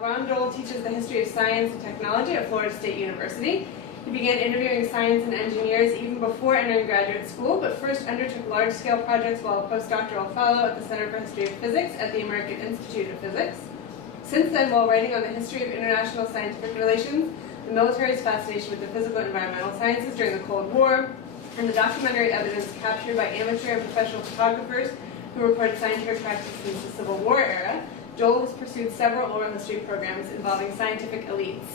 Ronald Doel teaches the history of science and technology at Florida State University. He began interviewing science and engineers even before entering graduate school, but first undertook large-scale projects while a postdoctoral fellow at the Center for History of Physics at the American Institute of Physics. Since then, while writing on the history of international scientific relations, the military's fascination with the physical and environmental sciences during the Cold War, and the documentary evidence captured by amateur and professional photographers who recorded scientific practice since the Civil War era, Doel has pursued several oral history programs involving scientific elites.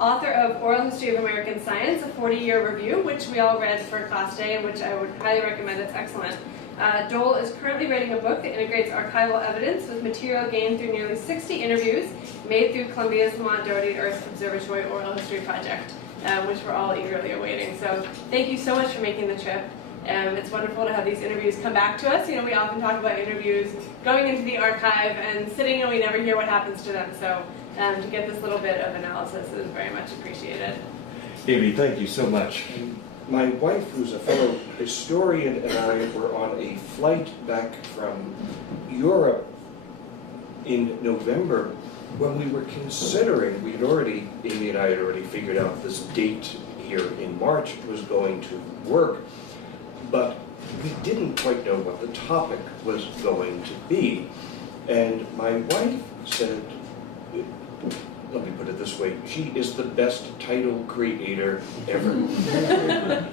Author of Oral History of American Science, a 40-year review, which we all read for class day, and which I would highly recommend. It's excellent. Doel is currently writing a book that integrates archival evidence with material gained through nearly 60 interviews made through Columbia's Mont Doherty Earth Observatory Oral History Project, which we're all eagerly awaiting. So thank you so much for making the trip. It's wonderful to have these interviews come back to us. You know, we often talk about interviews going into the archive and sitting and we never hear what happens to them. So to get this little bit of analysis is very much appreciated. Amy, thank you so much. My wife, who's a fellow historian, and I were on a flight back from Europe in November when we were considering, Amy and I had already figured out this date here in March was going to work, but we didn't quite know what the topic was going to be. And my wife said, let me put it this way, she is the best title creator ever.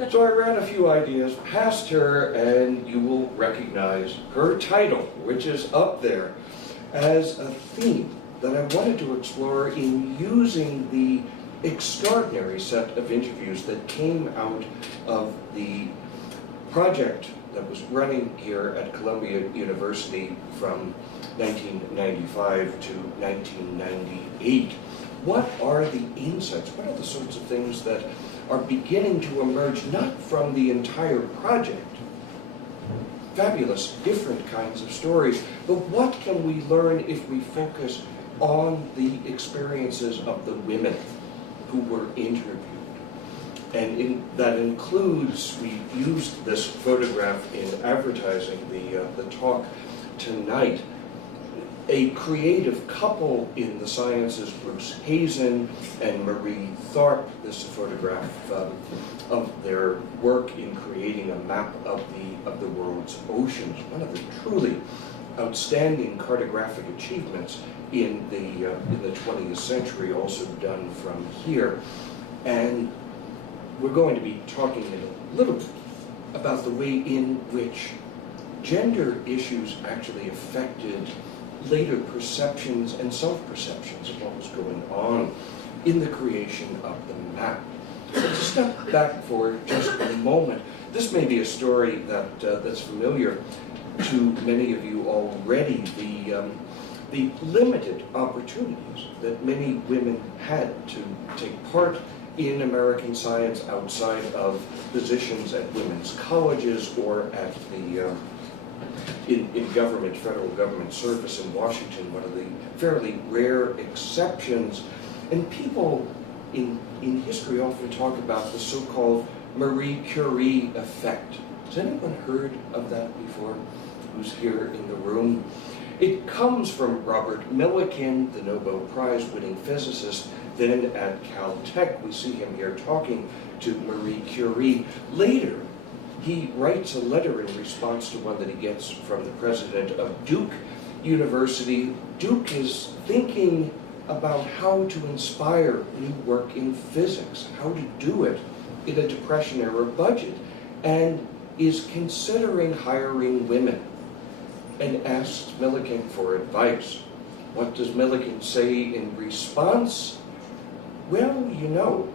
So I ran a few ideas past her, and you will recognize her title, which is up there, as a theme that I wanted to explore in using the extraordinary set of interviews that came out of the project that was running here at Columbia University from 1995 to 1998. What are the insights? What are the sorts of things that are beginning to emerge, not from the entire project, fabulous, different kinds of stories, but what can we learn if we focus on the experiences of the women who were interviewed? And that includes, we used this photograph in advertising the talk tonight, a creative couple in the sciences, Bruce Hazen and Marie Tharp. This is a photograph of their work in creating a map of the world's oceans, one of the truly outstanding cartographic achievements in the 20th century, also done from here. And we're going to be talking in a little bit about the way in which gender issues actually affected later perceptions and self-perceptions of what was going on in the creation of the map. So to step back for just a moment, this may be a story that's familiar to many of you already, the limited opportunities that many women had to take part in American science outside of positions at women's colleges or at the in government, federal government service in Washington, one of the fairly rare exceptions. And people in history often talk about the so-called Marie Curie effect. Has anyone heard of that before? Who's here in the room? It comes from Robert Millikan, the Nobel Prize-winning physicist, then at Caltech. We see him here talking to Marie Curie. Later, he writes a letter in response to one that he gets from the president of Duke University. Duke is thinking about how to inspire new work in physics, how to do it in a Depression-era budget, and is considering hiring women, and asks Millikan for advice. What does Millikan say in response? Well, you know,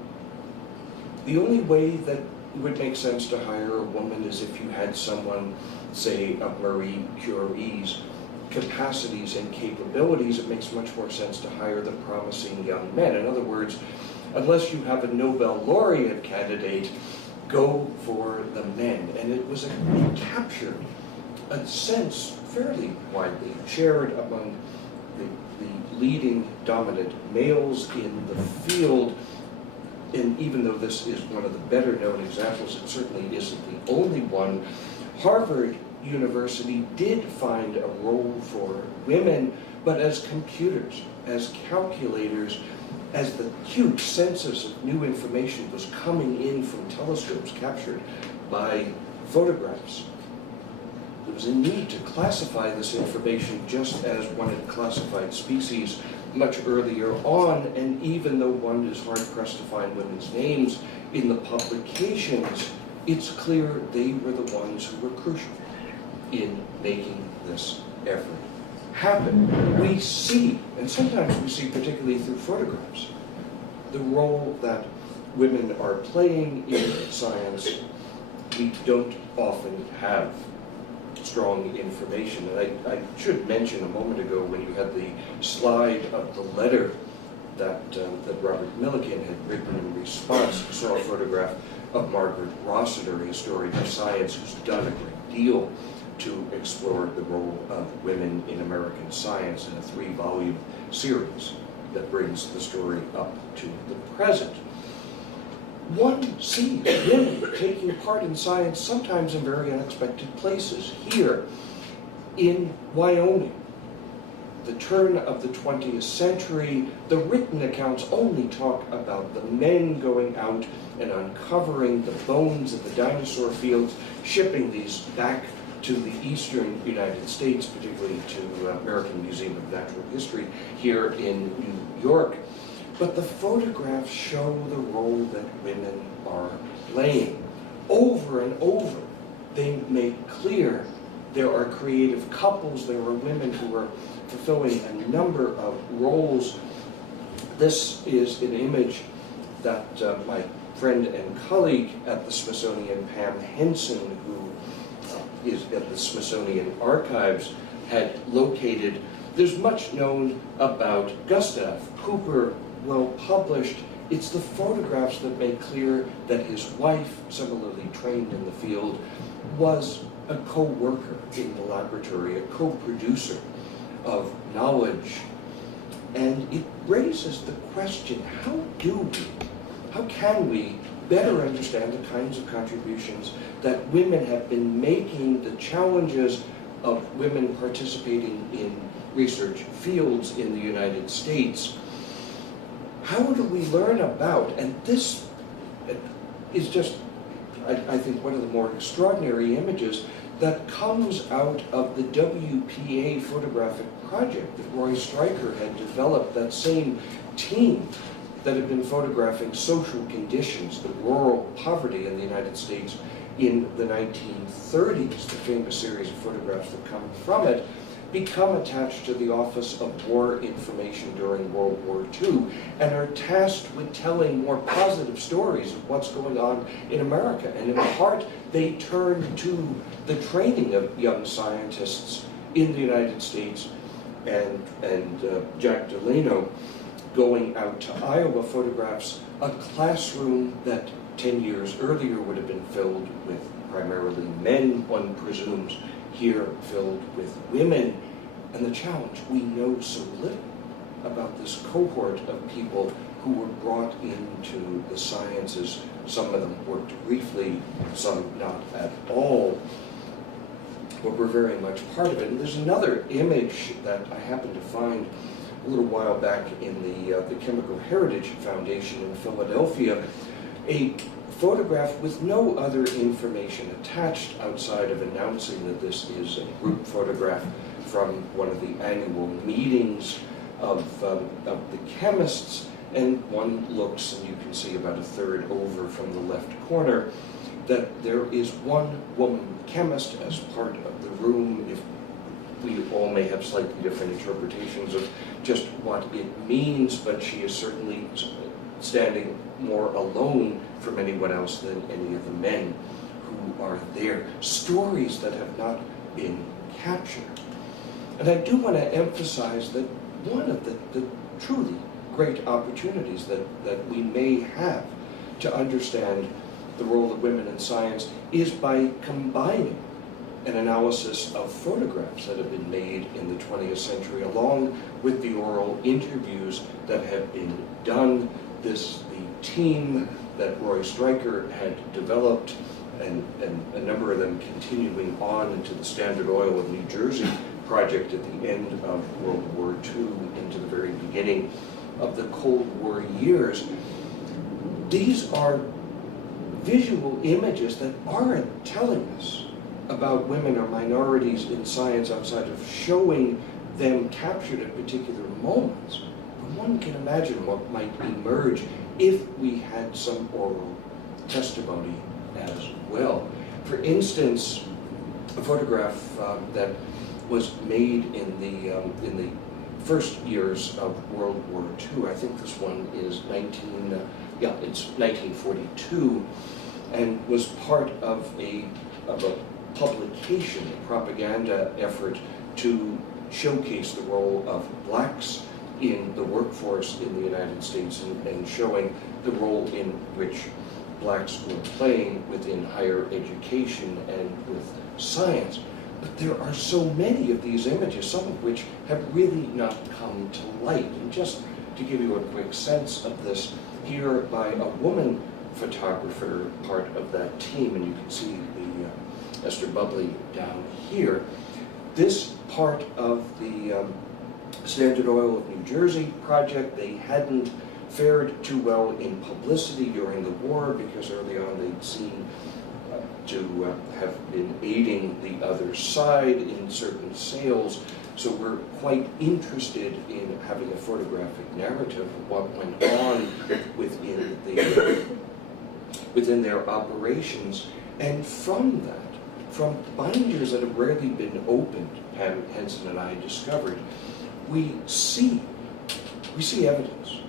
the only way that it would make sense to hire a woman is if you had someone, say, of Marie Curie's capacities and capabilities. It makes much more sense to hire the promising young men. In other words, unless you have a Nobel laureate candidate, go for the men. And it captured a sense fairly widely shared among the leading dominant males in the field. And even though this is one of the better known examples, it certainly isn't the only one. Harvard University did find a role for women, but as computers, as calculators, as the huge census of new information was coming in from telescopes captured by photographs. There was a need to classify this information just as one had classified species much earlier on, and even though one is hard-pressed to find women's names in the publications, it's clear they were the ones who were crucial in making this effort happen. We see, and sometimes we see particularly through photographs, the role that women are playing in science. We don't often have strong information. And I should mention a moment ago when you had the slide of the letter that Robert Millikan had written in response, you saw a photograph of Margaret Rossiter, a historian of science who's done a great deal to explore the role of women in American science in a 3-volume series that brings the story up to the present. One sees women taking part in science sometimes in very unexpected places. Here in Wyoming, the turn of the 20th century, the written accounts only talk about the men going out and uncovering the bones of the dinosaur fields, shipping these back to the eastern United States, particularly to American Museum of Natural History here in New York. But the photographs show the role that women are playing. Over and over, they make clear there are creative couples, there are women who are fulfilling a number of roles. This is an image that my friend and colleague at the Smithsonian, Pam Henson, who is at the Smithsonian Archives, had located. There's much known about Gustav Cooper, well published. It's the photographs that make clear that his wife, similarly trained in the field, was a co-worker in the laboratory, a co-producer of knowledge. And it raises the question, how can we better understand the kinds of contributions that women have been making, the challenges of women participating in research fields in the United States? How do we learn about, and this is just, I think, one of the more extraordinary images that comes out of the WPA photographic project that Roy Stryker had developed, that same team that had been photographing social conditions, the rural poverty in the United States in the 1930s, the famous series of photographs that come from it, become attached to the Office of War Information during World War II and are tasked with telling more positive stories of what's going on in America. And in part, they turn to the training of young scientists in the United States, and Jack Delano going out to Iowa photographs a classroom that 10 years earlier would have been filled with primarily men, one presumes, here filled with women. And the challenge, we know so little about this cohort of people who were brought into the sciences. Some of them worked briefly, some not at all, but were very much part of it. And there's another image that I happened to find a little while back in the Chemical Heritage Foundation in Philadelphia, a photograph with no other information attached outside of announcing that this is a group photograph from one of the annual meetings of the chemists, and one looks, and you can see about a third over from the left corner, that there is one woman chemist as part of the room. If we all may have slightly different interpretations of just what it means, but she is certainly standing more alone from anyone else than any of the men who are there. Stories that have not been captured. And I do want to emphasize that one of the truly great opportunities that we may have to understand the role of women in science is by combining an analysis of photographs that have been made in the 20th century along with the oral interviews that have been done. The team that Roy Stryker had developed and a number of them continuing on into the Standard Oil of New Jersey project at the end of World War II into the very beginning of the Cold War years. These are visual images that aren't telling us about women or minorities in science outside of showing them captured at particular moments. But one can imagine what might emerge if we had some oral testimony as well. For instance, a photograph that was made in the first years of World War II. I think this one is 1942, and was part of a publication, a propaganda effort to showcase the role of blacks in the workforce in the United States and showing the role in which blacks were playing within higher education and with science. But there are so many of these images, some of which have really not come to light. And just to give you a quick sense of this, here by a woman photographer, part of that team, and you can see the Esther Bubley down here. This part of the Standard Oil of New Jersey project, they hadn't fared too well in publicity during the war because early on they'd seen to have been aiding the other side in certain sales. So we're quite interested in having a photographic narrative of what went on within their operations. And from that, from binders that have rarely been opened, Pam Henson and I discovered, we see evidence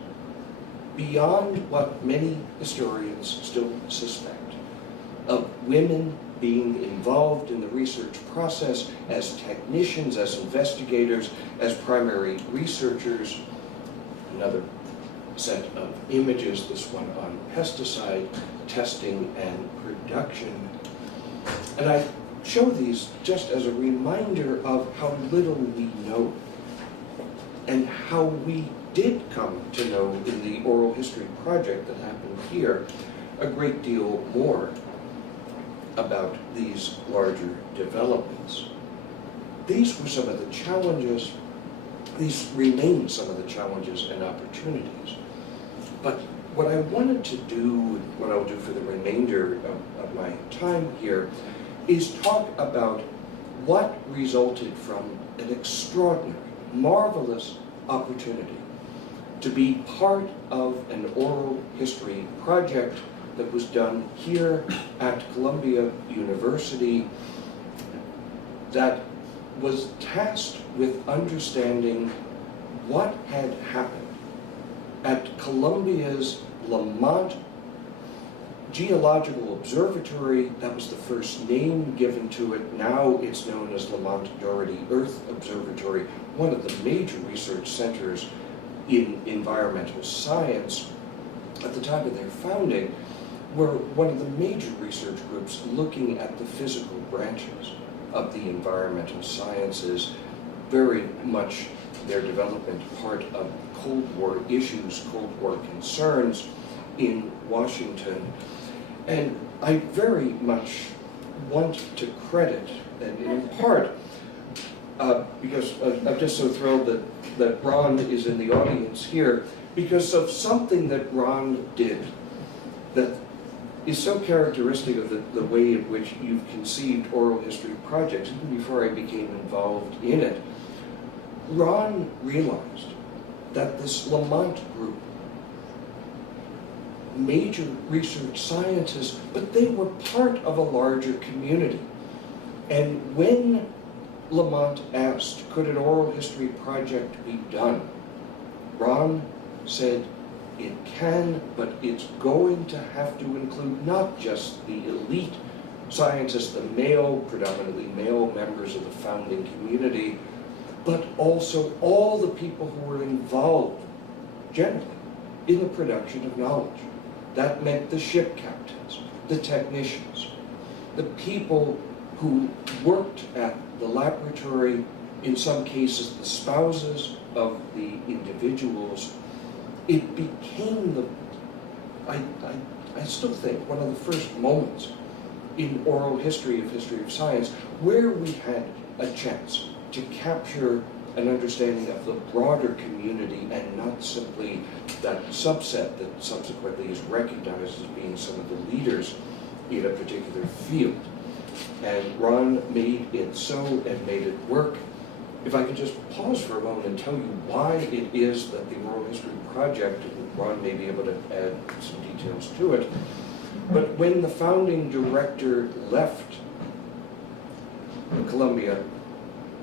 beyond what many historians still suspect of women being involved in the research process as technicians, as investigators, as primary researchers. Another set of images, this one on pesticide testing and production. And I show these just as a reminder of how little we know and how we did come to know in the oral history project that happened here a great deal more about these larger developments. These were some of the challenges, these remain some of the challenges and opportunities. But what I wanted to do, what I'll do for the remainder of my time here, is talk about what resulted from an extraordinary, marvelous opportunity to be part of an oral history project that was done here at Columbia University that was tasked with understanding what had happened at Columbia's Lamont Geological Observatory. That was the first name given to it. Now it's known as Lamont Doherty Earth Observatory, one of the major research centers in environmental science. At the time of their founding, were one of the major research groups looking at the physical branches of the environmental sciences, very much their development part of Cold War issues, Cold War concerns in Washington. And I very much want to credit, and in part, because I'm just so thrilled that Ron is in the audience here, because of something that Ron did that is so characteristic of the way in which you've conceived oral history projects, even before I became involved in it. Ron realized that this Lamont group, major research scientists, but they were part of a larger community. And when Lamont asked, could an oral history project be done? Ron said, it can, but it's going to have to include not just the elite scientists, the predominantly male members of the founding community, but also all the people who were involved, generally, in the production of knowledge. That meant the ship captains, the technicians, the people who worked at the laboratory, in some cases the spouses of the individuals. It became I still think, one of the first moments in oral history of science, where we had a chance to capture an understanding of the broader community and not simply that subset that subsequently is recognized as being some of the leaders in a particular field. And Ron made it so and made it work. If I could just pause for a moment and tell you why it is that the Oral History Project, Ron may be able to add some details to it, but when the founding director left Columbia,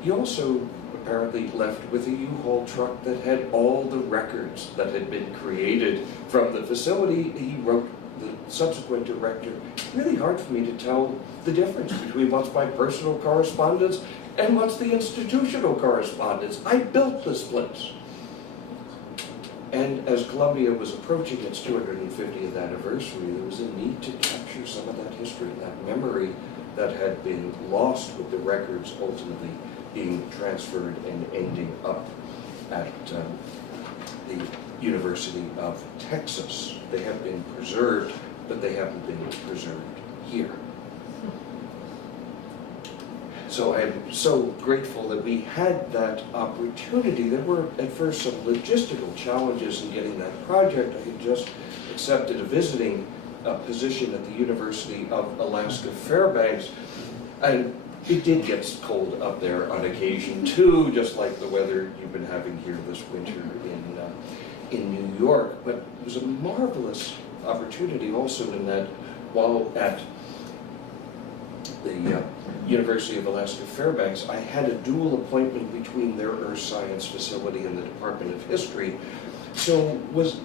he also apparently left with a U-Haul truck that had all the records that had been created from the facility. He wrote, the subsequent director, really hard for me to tell the difference between what's my personal correspondence and what's the institutional correspondence. I built this place. And as Columbia was approaching its 250th anniversary, there was a need to capture some of that history, that memory that had been lost with the records ultimately being transferred and ending up at the University of Texas. They have been preserved, but they haven't been preserved here. So I'm so grateful that we had that opportunity. There were at first some logistical challenges in getting that project. I had just accepted a visiting position at the University of Alaska Fairbanks, and it did get cold up there on occasion too, just like the weather you've been having here this winter in New York. But it was a marvelous opportunity also in that while at the University of Alaska Fairbanks, I had a dual appointment between their Earth Science facility and the Department of History, so was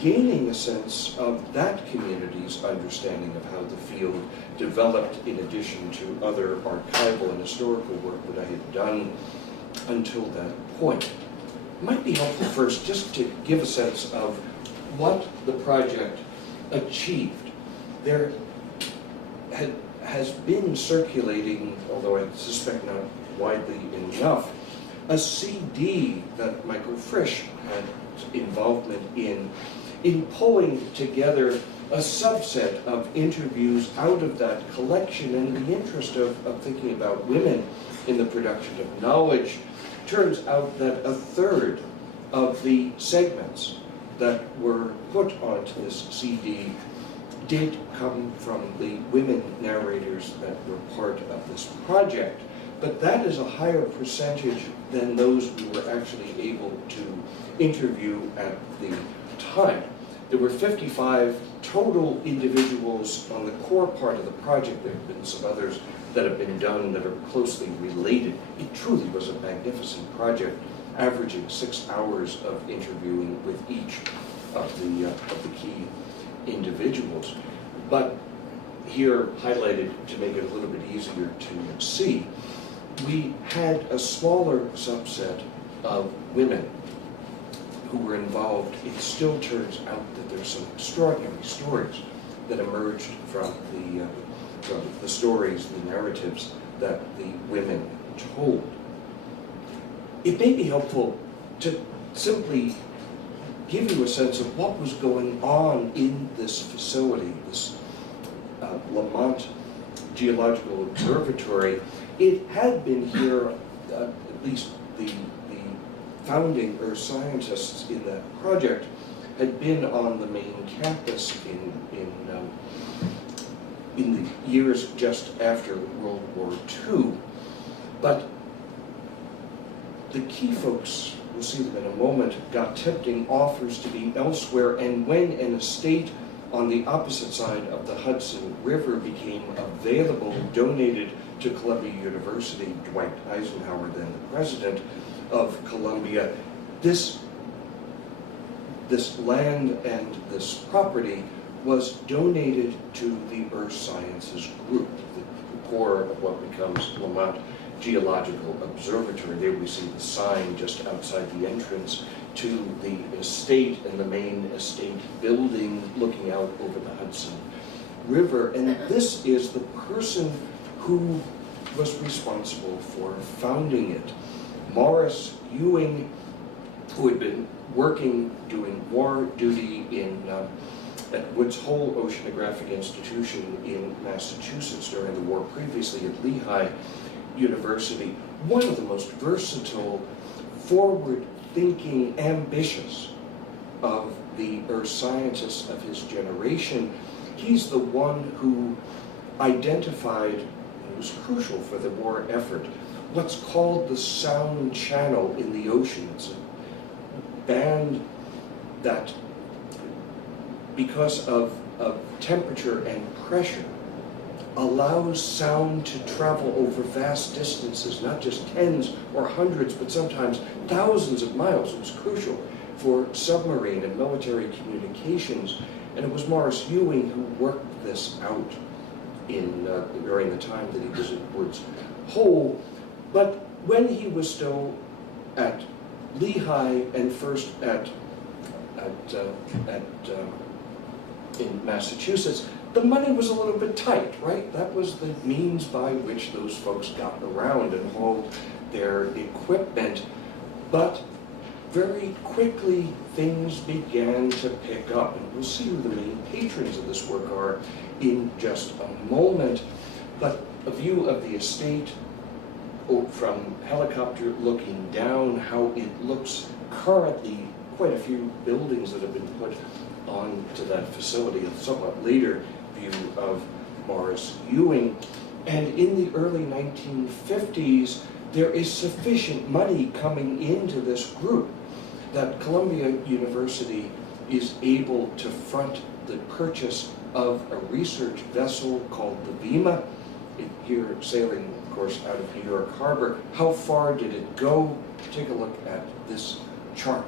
gaining a sense of that community's understanding of how the field developed in addition to other archival and historical work that I had done until that point. It might be helpful first just to give a sense of what the project achieved. There has been circulating, although I suspect not widely enough, a CD that Michael Frisch had involvement in pulling together a subset of interviews out of that collection. And in the interest of thinking about women in the production of knowledge, turns out that a third of the segments that were put onto this CD did come from the women narrators that were part of this project. But that is a higher percentage than those we were actually able to interview at the time. There were 55 total individuals on the core part of the project. There have been some others that have been done that are closely related. It truly was a magnificent project, averaging 6 hours of interviewing with each of the key individuals. But here, highlighted to make it a little bit easier to see, we had a smaller subset of women who were involved. It still turns out that there's some extraordinary stories that emerged from the stories, the narratives that the women told. It may be helpful to simply give you a sense of what was going on in this facility, this Lamont Geological Observatory. It had been here, at least the founding Earth scientists in that project had been on the main campus in the years just after World War II. But the key folks, we'll see them in a moment, got tempting offers to be elsewhere, and when an estate on the opposite side of the Hudson River became available, donated to Columbia University, Dwight Eisenhower, then the president of Columbia, this land and this property was donated to the Earth Sciences Group, the core of what becomes Lamont Geological Observatory. There we see the sign just outside the entrance to the estate and the main estate building looking out over the Hudson River. And this is the person who was responsible for founding it. Morris Ewing, who had been working, doing war duty in at Woods Hole Oceanographic Institution in Massachusetts during the war, previously at Lehigh University, one of the most versatile, forward-thinking, ambitious of the earth scientists of his generation. He's the one who identified, and it was crucial for the war effort, what's called the sound channel in the ocean. It's a band that, because of temperature and pressure, allows sound to travel over vast distances, not just tens or hundreds, but sometimes thousands of miles. It was crucial for submarine and military communications, and it was Morris Ewing who worked this out during the time that he was at Woods Hole. But when he was still at Lehigh and first in Massachusetts, the money was a little bit tight, right? That was the means by which those folks got around and hauled their equipment. But very quickly, things began to pick up. And we'll see who the main patrons of this work are in just a moment. But a view of the estate from helicopter looking down, how it looks currently, quite a few buildings that have been put onto that facility, a somewhat later view of Morris Ewing. And in the early 1950s, there is sufficient money coming into this group that Columbia University is able to front the purchase of a research vessel called the VIMA, here sailing, of course, out of New York Harbor. How far did it go? Take a look at this chart.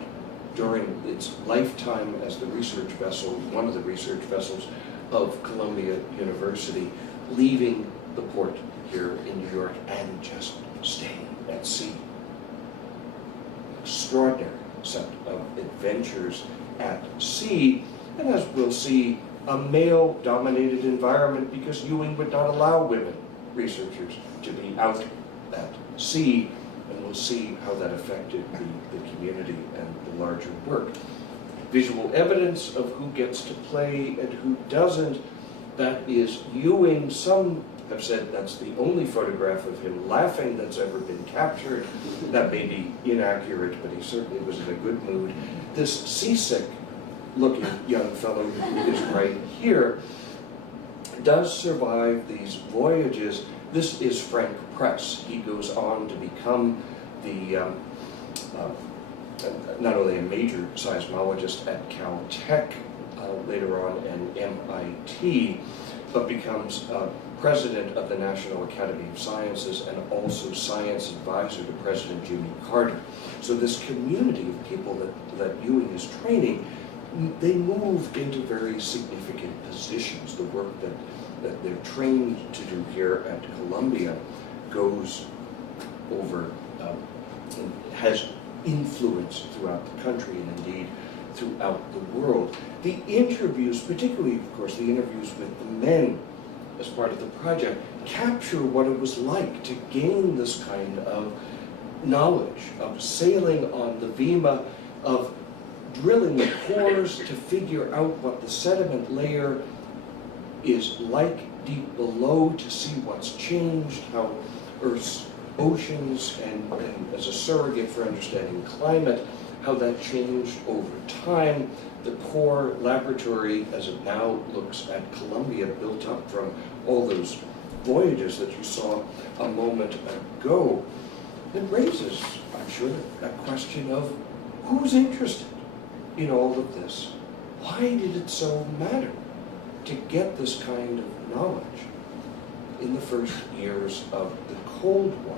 During its lifetime as the research vessel, one of the research vessels of Columbia University, leaving the port here in New York and just staying at sea. Extraordinary set of adventures at sea, and as we'll see, a male-dominated environment because Ewing would not allow women researchers to be out at sea, and we'll see how that affected the community and the larger work. Visual evidence of who gets to play and who doesn't. That is Ewing. Some have said that's the only photograph of him laughing that's ever been captured. That may be inaccurate, but he certainly was in a good mood. This seasick-looking young fellow who is right here does survive these voyages. This is Frank Press. He goes on to become the not only a major seismologist at Caltech, later on and MIT, but becomes president of the National Academy of Sciences and also science advisor to President Jimmy Carter. So this community of people that Ewing is training, they move into very significant positions. The work that they're trained to do here at Columbia goes over, and has influence throughout the country and indeed throughout the world. The interviews, particularly, of course, the interviews with the men as part of the project, capture what it was like to gain this kind of knowledge of sailing on the VIMA, of drilling the cores to figure out what the sediment layer is like deep below, to see what's changed, how Earth's oceans and as a surrogate for understanding climate, how that changed over time. The core laboratory, as it now looks at Columbia, built up from all those voyages that you saw a moment ago. It raises, I'm sure, a question of who's interested in all of this? Why did it so matter to get this kind of knowledge in the first years of the Cold War?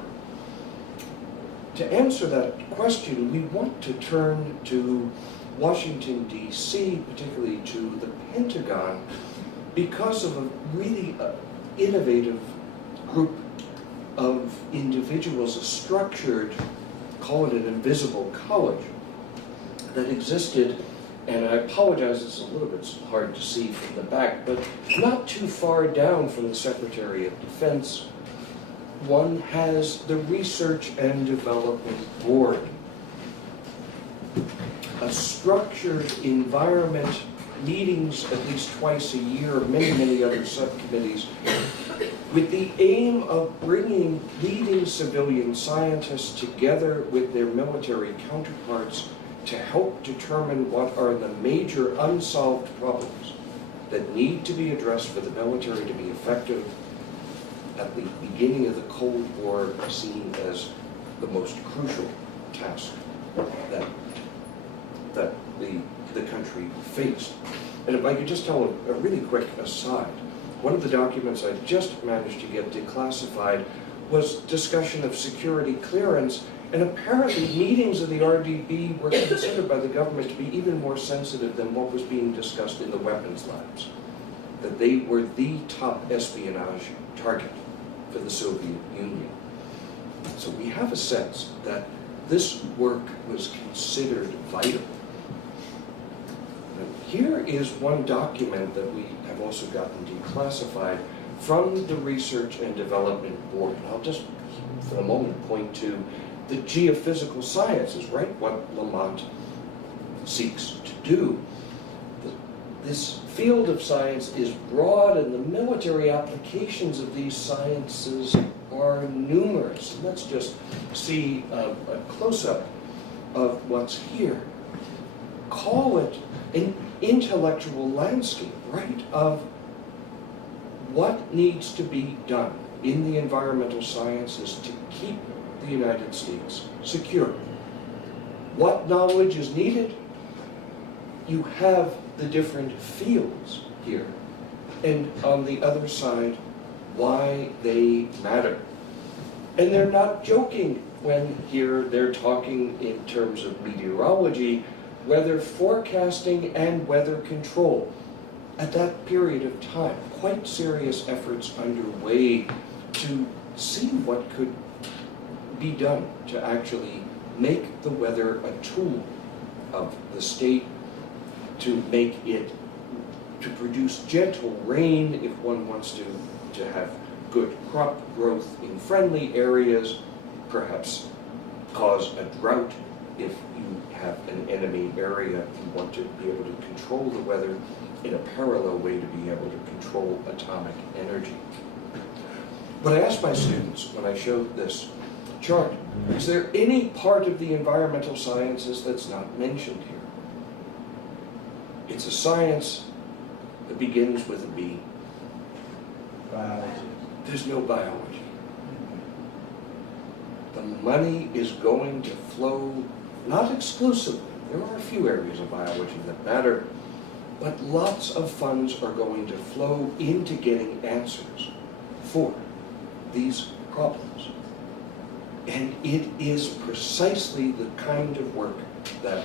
To answer that question, we want to turn to Washington, D.C., particularly to the Pentagon, because of a really innovative group of individuals, a structured, call it an invisible college, that existed, and I apologize, it's a little bit hard to see from the back, but not too far down from the Secretary of Defense, one has the Research and Development Board, a structured environment meetings at least twice a year, many other subcommittees, with the aim of bringing leading civilian scientists together with their military counterparts to help determine what are the major unsolved problems that need to be addressed for the military to be effective at the beginning of the Cold War, seen as the most crucial task that the country faced. And if I could just tell a really quick aside, one of the documents I just managed to get declassified was discussion of security clearance, and apparently meetings of the RDB were considered by the government to be even more sensitive than what was being discussed in the weapons labs, that they were the top espionage target for the Soviet Union. So we have a sense that this work was considered vital. And here is one document that we have also gotten declassified from the Research and Development Board. And I'll just, for the moment, point to the geophysical sciences, right? What Lamont seeks to do. This field of science is broad, and the military applications of these sciences are numerous. Let's just see a close-up of what's here. Call it an intellectual landscape, right, of what needs to be done in the environmental sciences to keep the United States secure. What knowledge is needed? You have the different fields here. And on the other side, why they matter. And they're not joking when here they're talking in terms of meteorology, weather forecasting and weather control. At that period of time, quite serious efforts underway to see what could be done to actually make the weather a tool of the state, to make it, to produce gentle rain if one wants to have good crop growth in friendly areas, perhaps cause a drought if you have an enemy area. You want to be able to control the weather in a parallel way to be able to control atomic energy. What I asked my students when I showed this chart, is there any part of the environmental sciences that's not mentioned here? It's a science that begins with a B. Biology. There's no biology. The money is going to flow, not exclusively, there are a few areas of biology that matter, but lots of funds are going to flow into getting answers for these problems. And it is precisely the kind of work that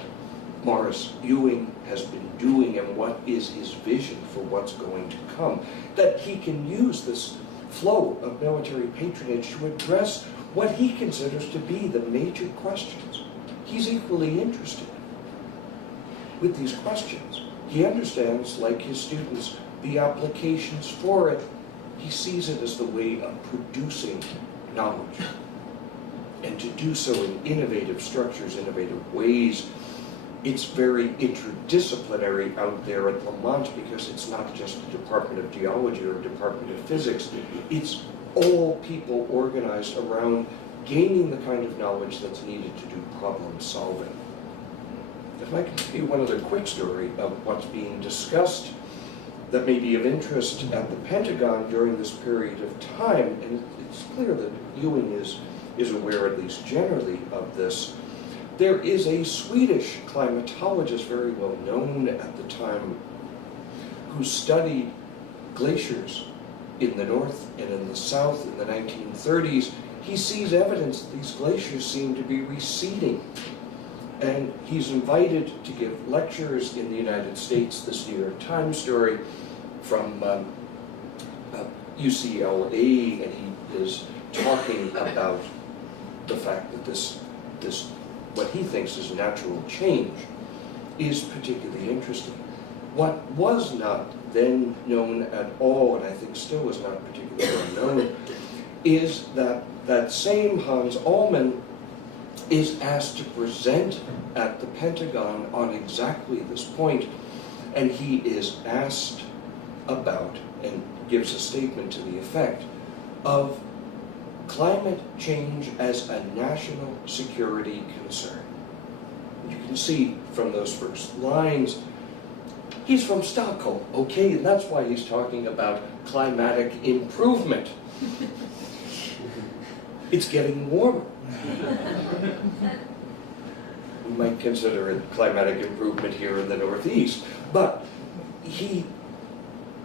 Morris Ewing has been doing, and what is his vision for what's going to come, that he can use this flow of military patronage to address what he considers to be the major questions. He's equally interested with these questions. He understands, like his students, the applications for it. He sees it as the way of producing knowledge, and to do so in innovative structures, innovative ways. It's very interdisciplinary out there at Lamont, because it's not just a Department of Geology or a Department of Physics. It's all people organized around gaining the kind of knowledge that's needed to do problem solving. If I can give you one other quick story of what's being discussed that may be of interest at the Pentagon during this period of time, and it's clear that Ewing is aware, at least generally, of this. There is a Swedish climatologist, very well known at the time, who studied glaciers in the north and in the south in the 1930s. He sees evidence that these glaciers seem to be receding. And he's invited to give lectures in the United States, this New York Times story from UCLA, and he is talking about the fact that this what he thinks is natural change is particularly interesting. What was not then known at all, and I think still is not particularly well known, is that that same Hans Ullman is asked to present at the Pentagon on exactly this point. And he is asked about and gives a statement to the effect of climate change as a national security concern. You can see from those first lines, he's from Stockholm, okay, and that's why he's talking about climatic improvement. It's getting warmer. We might consider it climatic improvement here in the Northeast, but he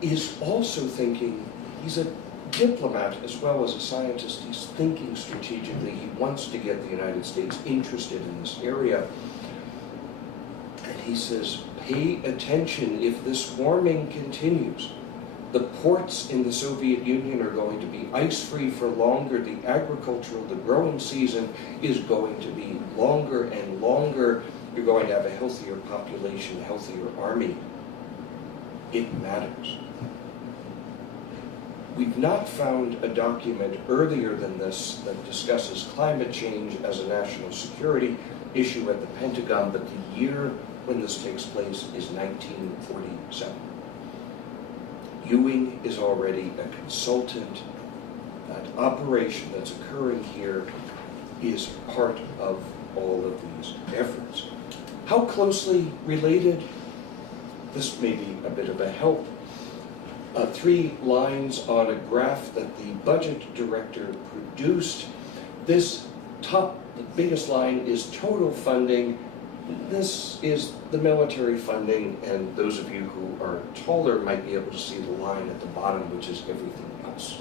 is also thinking, he's a diplomat as well as a scientist. He's thinking strategically. He wants to get the United States interested in this area. And he says, pay attention. If this warming continues, the ports in the Soviet Union are going to be ice-free for longer. The agricultural, the growing season is going to be longer and longer. You're going to have a healthier population, a healthier army. It matters. We've not found a document earlier than this that discusses climate change as a national security issue at the Pentagon, but the year when this takes place is 1947. Ewing is already a consultant. That operation that's occurring here is part of all of these efforts. How closely related? This may be a bit of a help. 3 lines on a graph that the budget director produced. This top, the biggest line is total funding. This is the military funding, and those of you who are taller might be able to see the line at the bottom, which is everything else.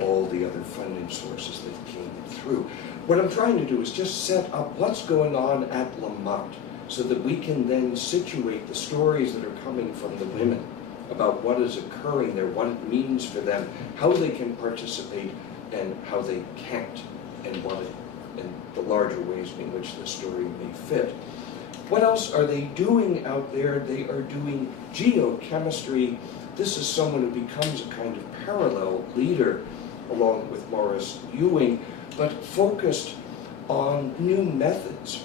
All the other funding sources that came through. What I'm trying to do is just set up what's going on at Lamont so that we can then situate the stories that are coming from the women about what is occurring there, what it means for them, how they can participate and how they can't, and the larger ways in which the story may fit. What else are they doing out there? They are doing geochemistry. This is someone who becomes a kind of parallel leader along with Morris Ewing, but focused on new methods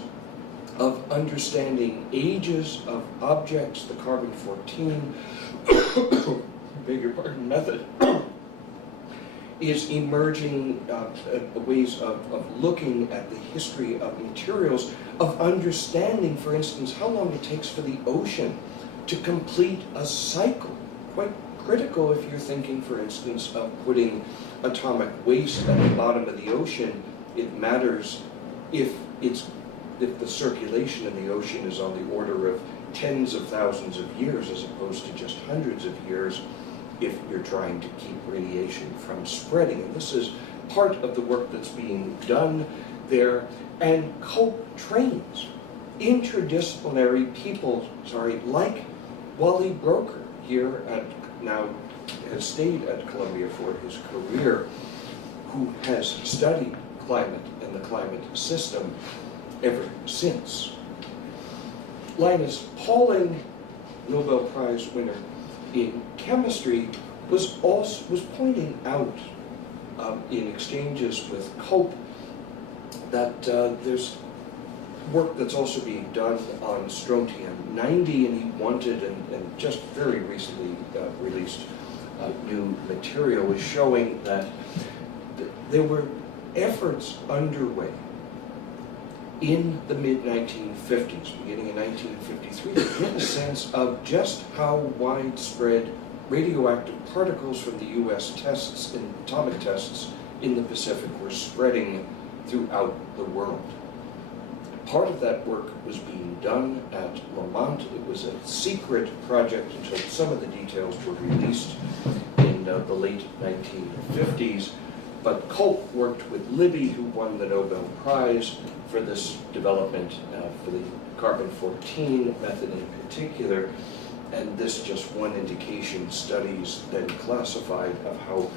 of understanding ages of objects. The carbon-14 beg your pardon, method is emerging ways of looking at the history of materials, of understanding, for instance, how long it takes for the ocean to complete a cycle. Quite critical if you're thinking, for instance, of putting atomic waste at the bottom of the ocean. It matters if the circulation in the ocean is on the order of tens of thousands of years as opposed to just hundreds of years if you're trying to keep radiation from spreading. And this is part of the work that's being done there. And co-trains interdisciplinary people, like Wally Broker here now has stayed at Columbia for his career, who has studied climate and the climate system ever since. Linus Pauling, Nobel Prize winner in chemistry, was pointing out in exchanges with Cope that there's work that's also being done on strontium-90, and he wanted, and just very recently released new material, is showing that there were efforts underway in the mid-1950s, beginning in 1953, to get a sense of just how widespread radioactive particles from the US tests and atomic tests in the Pacific were spreading throughout the world. Part of that work was being done at Lamont. It was a secret project until some of the details were released in the late 1950s. But Culp worked with Libby, who won the Nobel Prize for this development, for the carbon-14 method in particular. And this just one indication. Studies then classified of how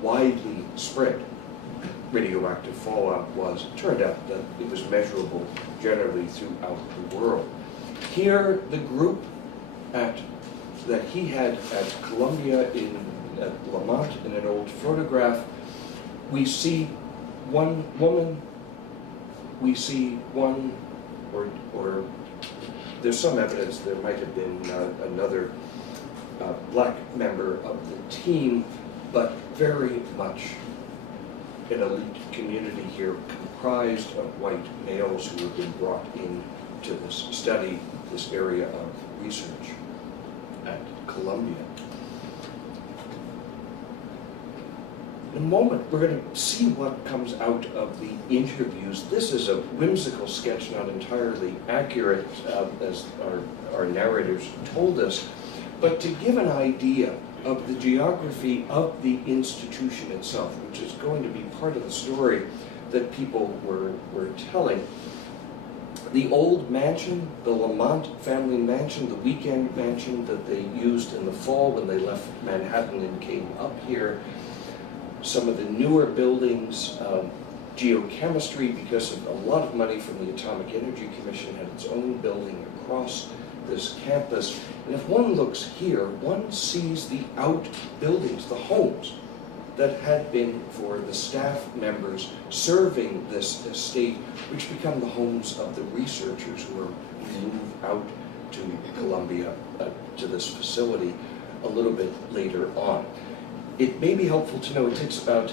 widely spread radioactive fallout was. It turned out that it was measurable generally throughout the world. Here, the group that he had at Columbia at Lamont in an old photograph, we see one woman, we see one, or there's some evidence there might have been another black member of the team, but very much an elite community here comprised of white males who have been brought in to this study, this area of research at Columbia. In a moment, we're going to see what comes out of the interviews. This is a whimsical sketch, not entirely accurate, as our narrators told us, but to give an idea of the geography of the institution itself, which is going to be part of the story that people were telling. The old mansion, the Lamont family mansion, the weekend mansion that they used in the fall when they left Manhattan and came up here, some of the newer buildings, geochemistry, because of a lot of money from the Atomic Energy Commission, had its own building across this campus. And if one looks here, one sees the outbuildings, the homes that had been for the staff members serving this estate, which become the homes of the researchers who are moved out to Columbia, to this facility a little bit later on. It may be helpful to know it takes about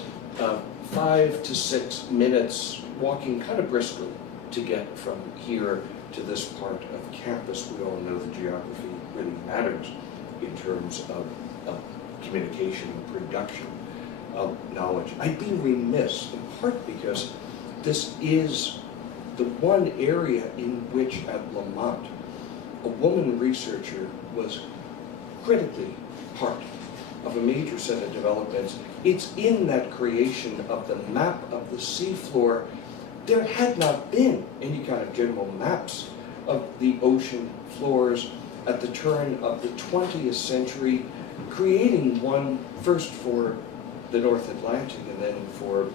5 to 6 minutes walking kind of briskly to get from here to this part of campus. We all know the geography really matters in terms of communication and production of knowledge. I'd be remiss, in part because this is the one area in which at Lamont, a woman researcher was critically part of a major set of developments. It's in that creation of the map of the seafloor. There had not been any kind of general maps of the ocean floors at the turn of the 20th century, creating one first for the North Atlantic and then for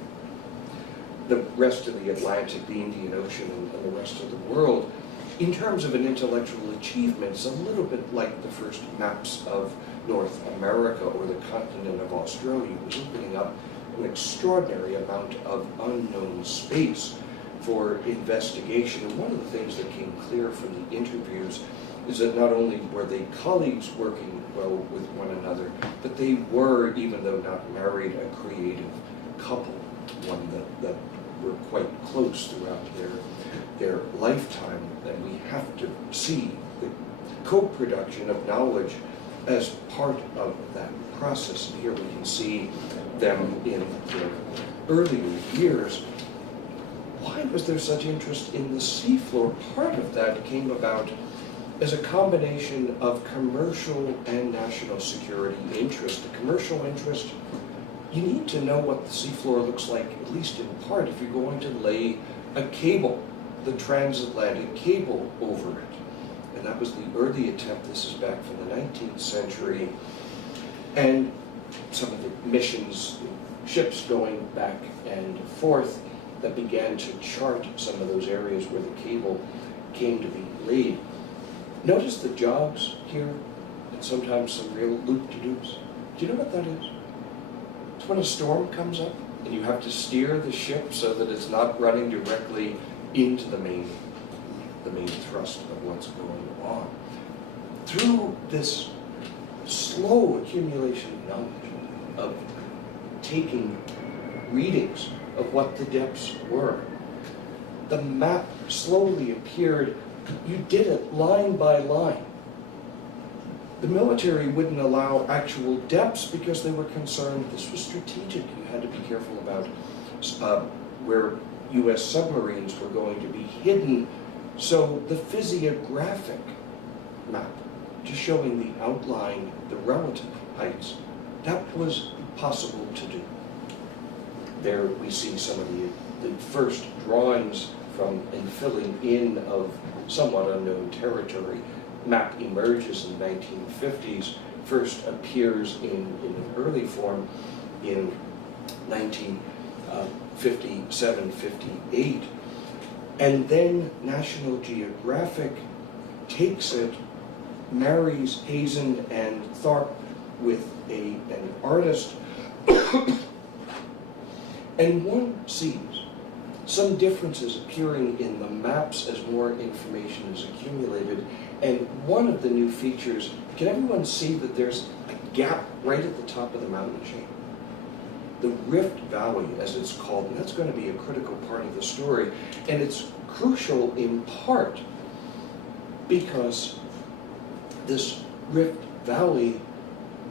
the rest of the Atlantic, the Indian Ocean, and the rest of the world. In terms of an intellectual achievement, it's a little bit like the first maps of North America or the continent of Australia. It was opening up an extraordinary amount of unknown space for investigation. And one of the things that came clear from the interviews is that not only were they colleagues working well with one another, but they were, even though not married, a creative couple, one that were quite close throughout their lifetime. And we have to see the co-production of knowledge as part of that process. And here we can see them in their earlier years. Why was there such interest in the seafloor? Part of that came about as a combination of commercial and national security interest. The commercial interest, you need to know what the seafloor looks like, at least in part, if you're going to lay a cable, the transatlantic cable over it. And that was the early attempt. This is back from the 19th century. And some of the missions, ships going back and forth, that began to chart some of those areas where the cable came to be laid. Notice the jogs here, and sometimes some real loop-de-doops. Do you know what that is? It's when a storm comes up, and you have to steer the ship so that it's not running directly into the main thrust of what's going on. Through this slow accumulation of knowledge, of taking readings of what the depths were, the map slowly appeared. You did it line by line. The military wouldn't allow actual depths because they were concerned this was strategic. You had to be careful about where U.S. submarines were going to be hidden. So the physiographic map, just showing the outline, the relative heights, that was possible to do. There we see some of the first drawings from and filling in of somewhat unknown territory. Map emerges in the 1950s, first appears in an early form in 1957, 58. And then National Geographic takes it, marries Hazen and Tharp with an artist, and one sees some differences appearing in the maps as more information is accumulated. And one of the new features, can everyone see that there's a gap right at the top of the mountain chain? The Rift Valley, as it's called, and that's going to be a critical part of the story. And it's crucial in part because this Rift Valley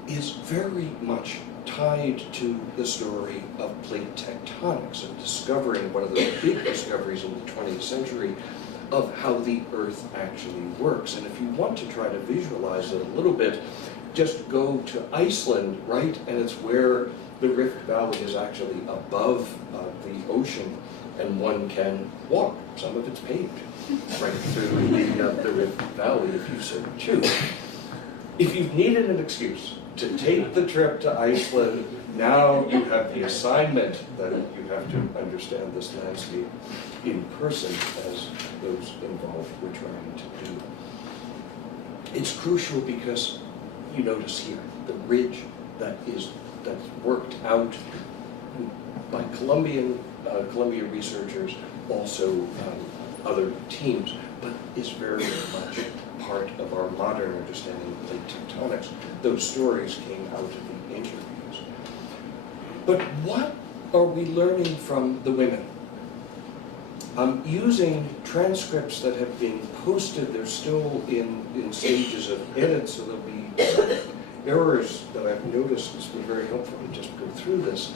is very much tied to the story of plate tectonics, of discovering one of the big discoveries in the 20th century of how the Earth actually works. And if you want to try to visualize it a little bit, just go to Iceland, right? And it's where the Rift Valley is actually above the ocean, and one can walk. Some of it's paved right through the Rift Valley if you so choose. If you've needed an excuse to take the trip to Iceland, now you have the assignment that you have to understand this landscape in person, as those involved were trying to do. It's crucial because you notice here the ridge that's worked out by Columbia researchers, also other teams, but is very much part of our modern understanding of plate tectonics. Those stories came out of the interviews. But what are we learning from the women? I'm using transcripts that have been posted. They're still in stages of edit, so there'll be some errors that I've noticed. It's been very helpful to just go through this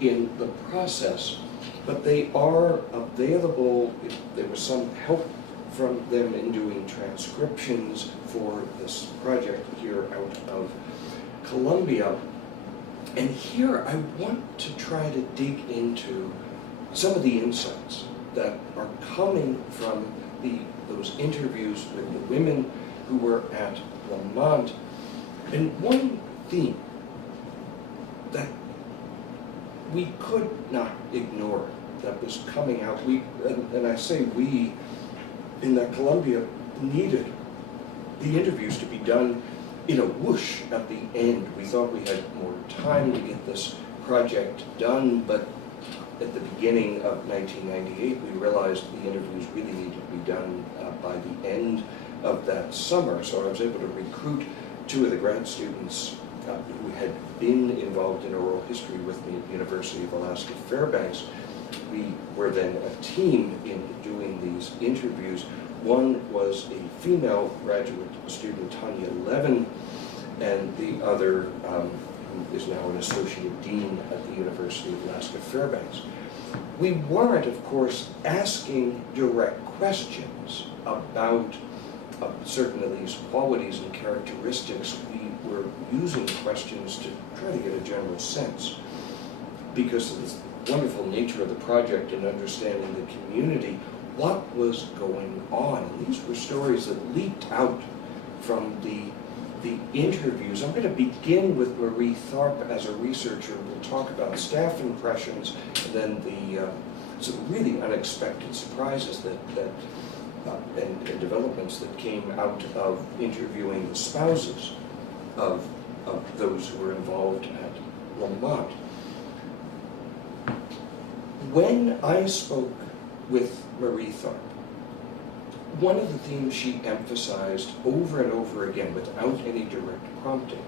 in the process. But they are available. There was some help from them in doing transcriptions for this project here out of Columbia. And here I want to try to dig into some of the insights that are coming from those interviews with the women who were at Lamont. And one theme that we could not ignore that was coming out, and I say we, in that Columbia needed the interviews to be done in a whoosh at the end. We thought we had more time to get this project done, but at the beginning of 1998, we realized the interviews really needed to be done by the end of that summer. So I was able to recruit two of the grad students who had been involved in oral history with me at the University of Alaska Fairbanks. We were then a team in doing these interviews. One was a female graduate student, Tanya Levin, and the other who is now an associate dean at the University of Alaska Fairbanks. We weren't, of course, asking direct questions about certain of these qualities and characteristics. We were using questions to try to get a general sense, because of the wonderful nature of the project and understanding the community, what was going on. And these were stories that leaped out from the interviews. I'm going to begin with Marie Tharp as a researcher. We'll talk about staff impressions, and then some really unexpected surprises and developments that came out of interviewing the spouses of those who were involved at Lamont. When I spoke with Marie Tharp, one of the themes she emphasized over and over again without any direct prompting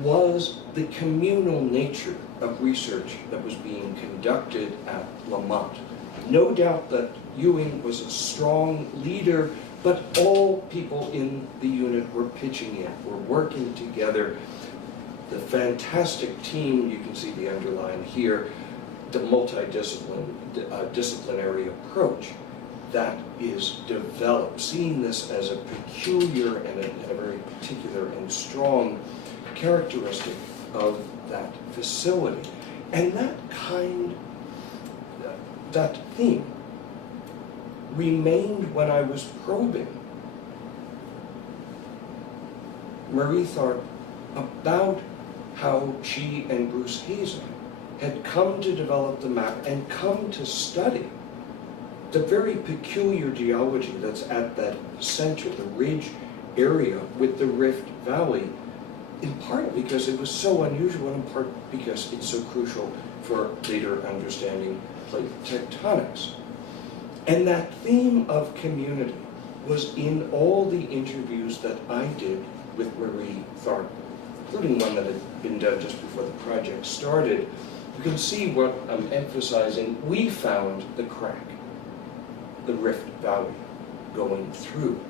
was the communal nature of research that was being conducted at Lamont. No doubt that Ewing was a strong leader, but all people in the unit were pitching in, were working together. The fantastic team, you can see the underline here, the multidisciplinary approach that is developed, seeing this as a peculiar and a very particular and strong characteristic of that facility. And that theme remained when I was probing Marie Tharp about how she and Bruce Hazen had come to develop the map and come to study the very peculiar geology that's at that center, the ridge area with the Rift Valley, in part because it was so unusual, and in part because it's so crucial for later understanding plate tectonics. And that theme of community was in all the interviews that I did with Marie Tharp, including one that had been done just before the project started. You can see what I'm emphasizing. We found the crack, the Rift Valley going through.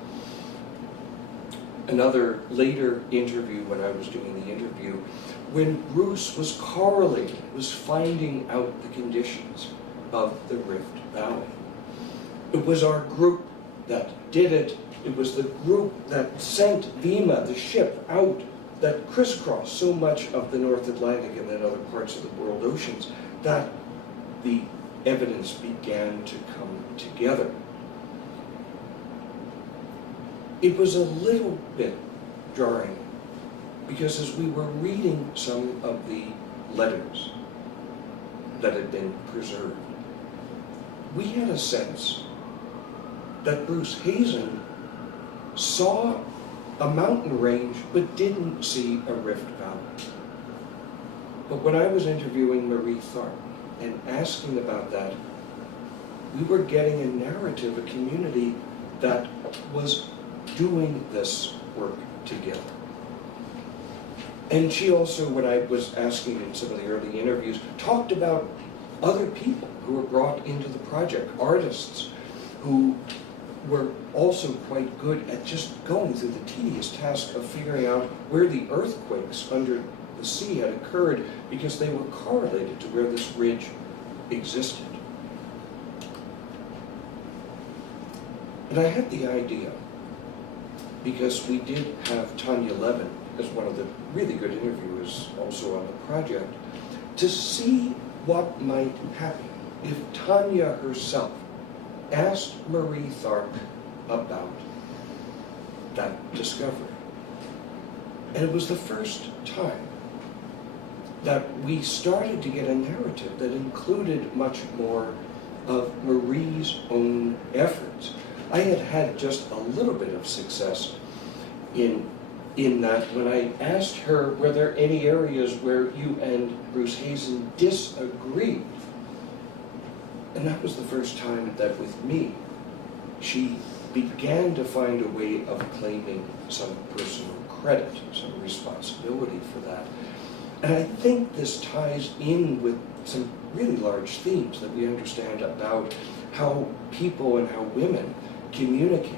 Another later interview, when I was doing the interview, when Bruce was correlating, was finding out the conditions of the Rift Valley. It was our group that did it. It was the group that sent Vima, the ship, out that crisscrossed so much of the North Atlantic and then other parts of the world oceans that the evidence began to come together. It was a little bit jarring because as we were reading some of the letters that had been preserved, we had a sense that Bruce Hazen saw a mountain range but didn't see a Rift Valley. But when I was interviewing Marie Tharp and asking about that, we were getting a narrative, a community that was doing this work together. And she also, when I was asking in some of the early interviews, talked about other people who were brought into the project, artists who were also quite good at just going through the tedious task of figuring out where the earthquakes under the sea had occurred because they were correlated to where this ridge existed. And I had the idea, because we did have Tanya Levin as one of the really good interviewers also on the project, to see what might happen if Tanya herself asked Marie Tharp about that discovery. And it was the first time that we started to get a narrative that included much more of Marie's own efforts. I had had just a little bit of success in that when I asked her, were there any areas where you and Bruce Hazen disagreed? And that was the first time that with me, she began to find a way of claiming some personal credit, some responsibility for that. And I think this ties in with some really large themes that we understand about how people and how women communicate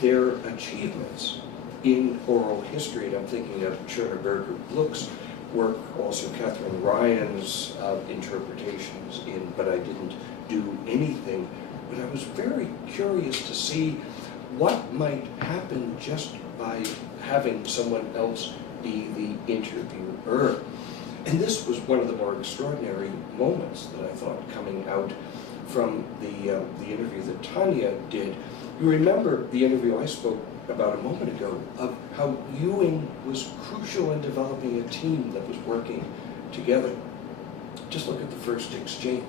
their achievements in oral history. And I'm thinking of Cherneberger Gluck's work, also Catherine Ryan's interpretations in But I Didn't Do Anything. But I was very curious to see what might happen just by having someone else be the interviewer. And this was one of the more extraordinary moments that I thought coming out from the interview that Tanya did. You remember the interview I spoke about a moment ago of how Ewing was crucial in developing a team that was working together. Just look at the first exchange.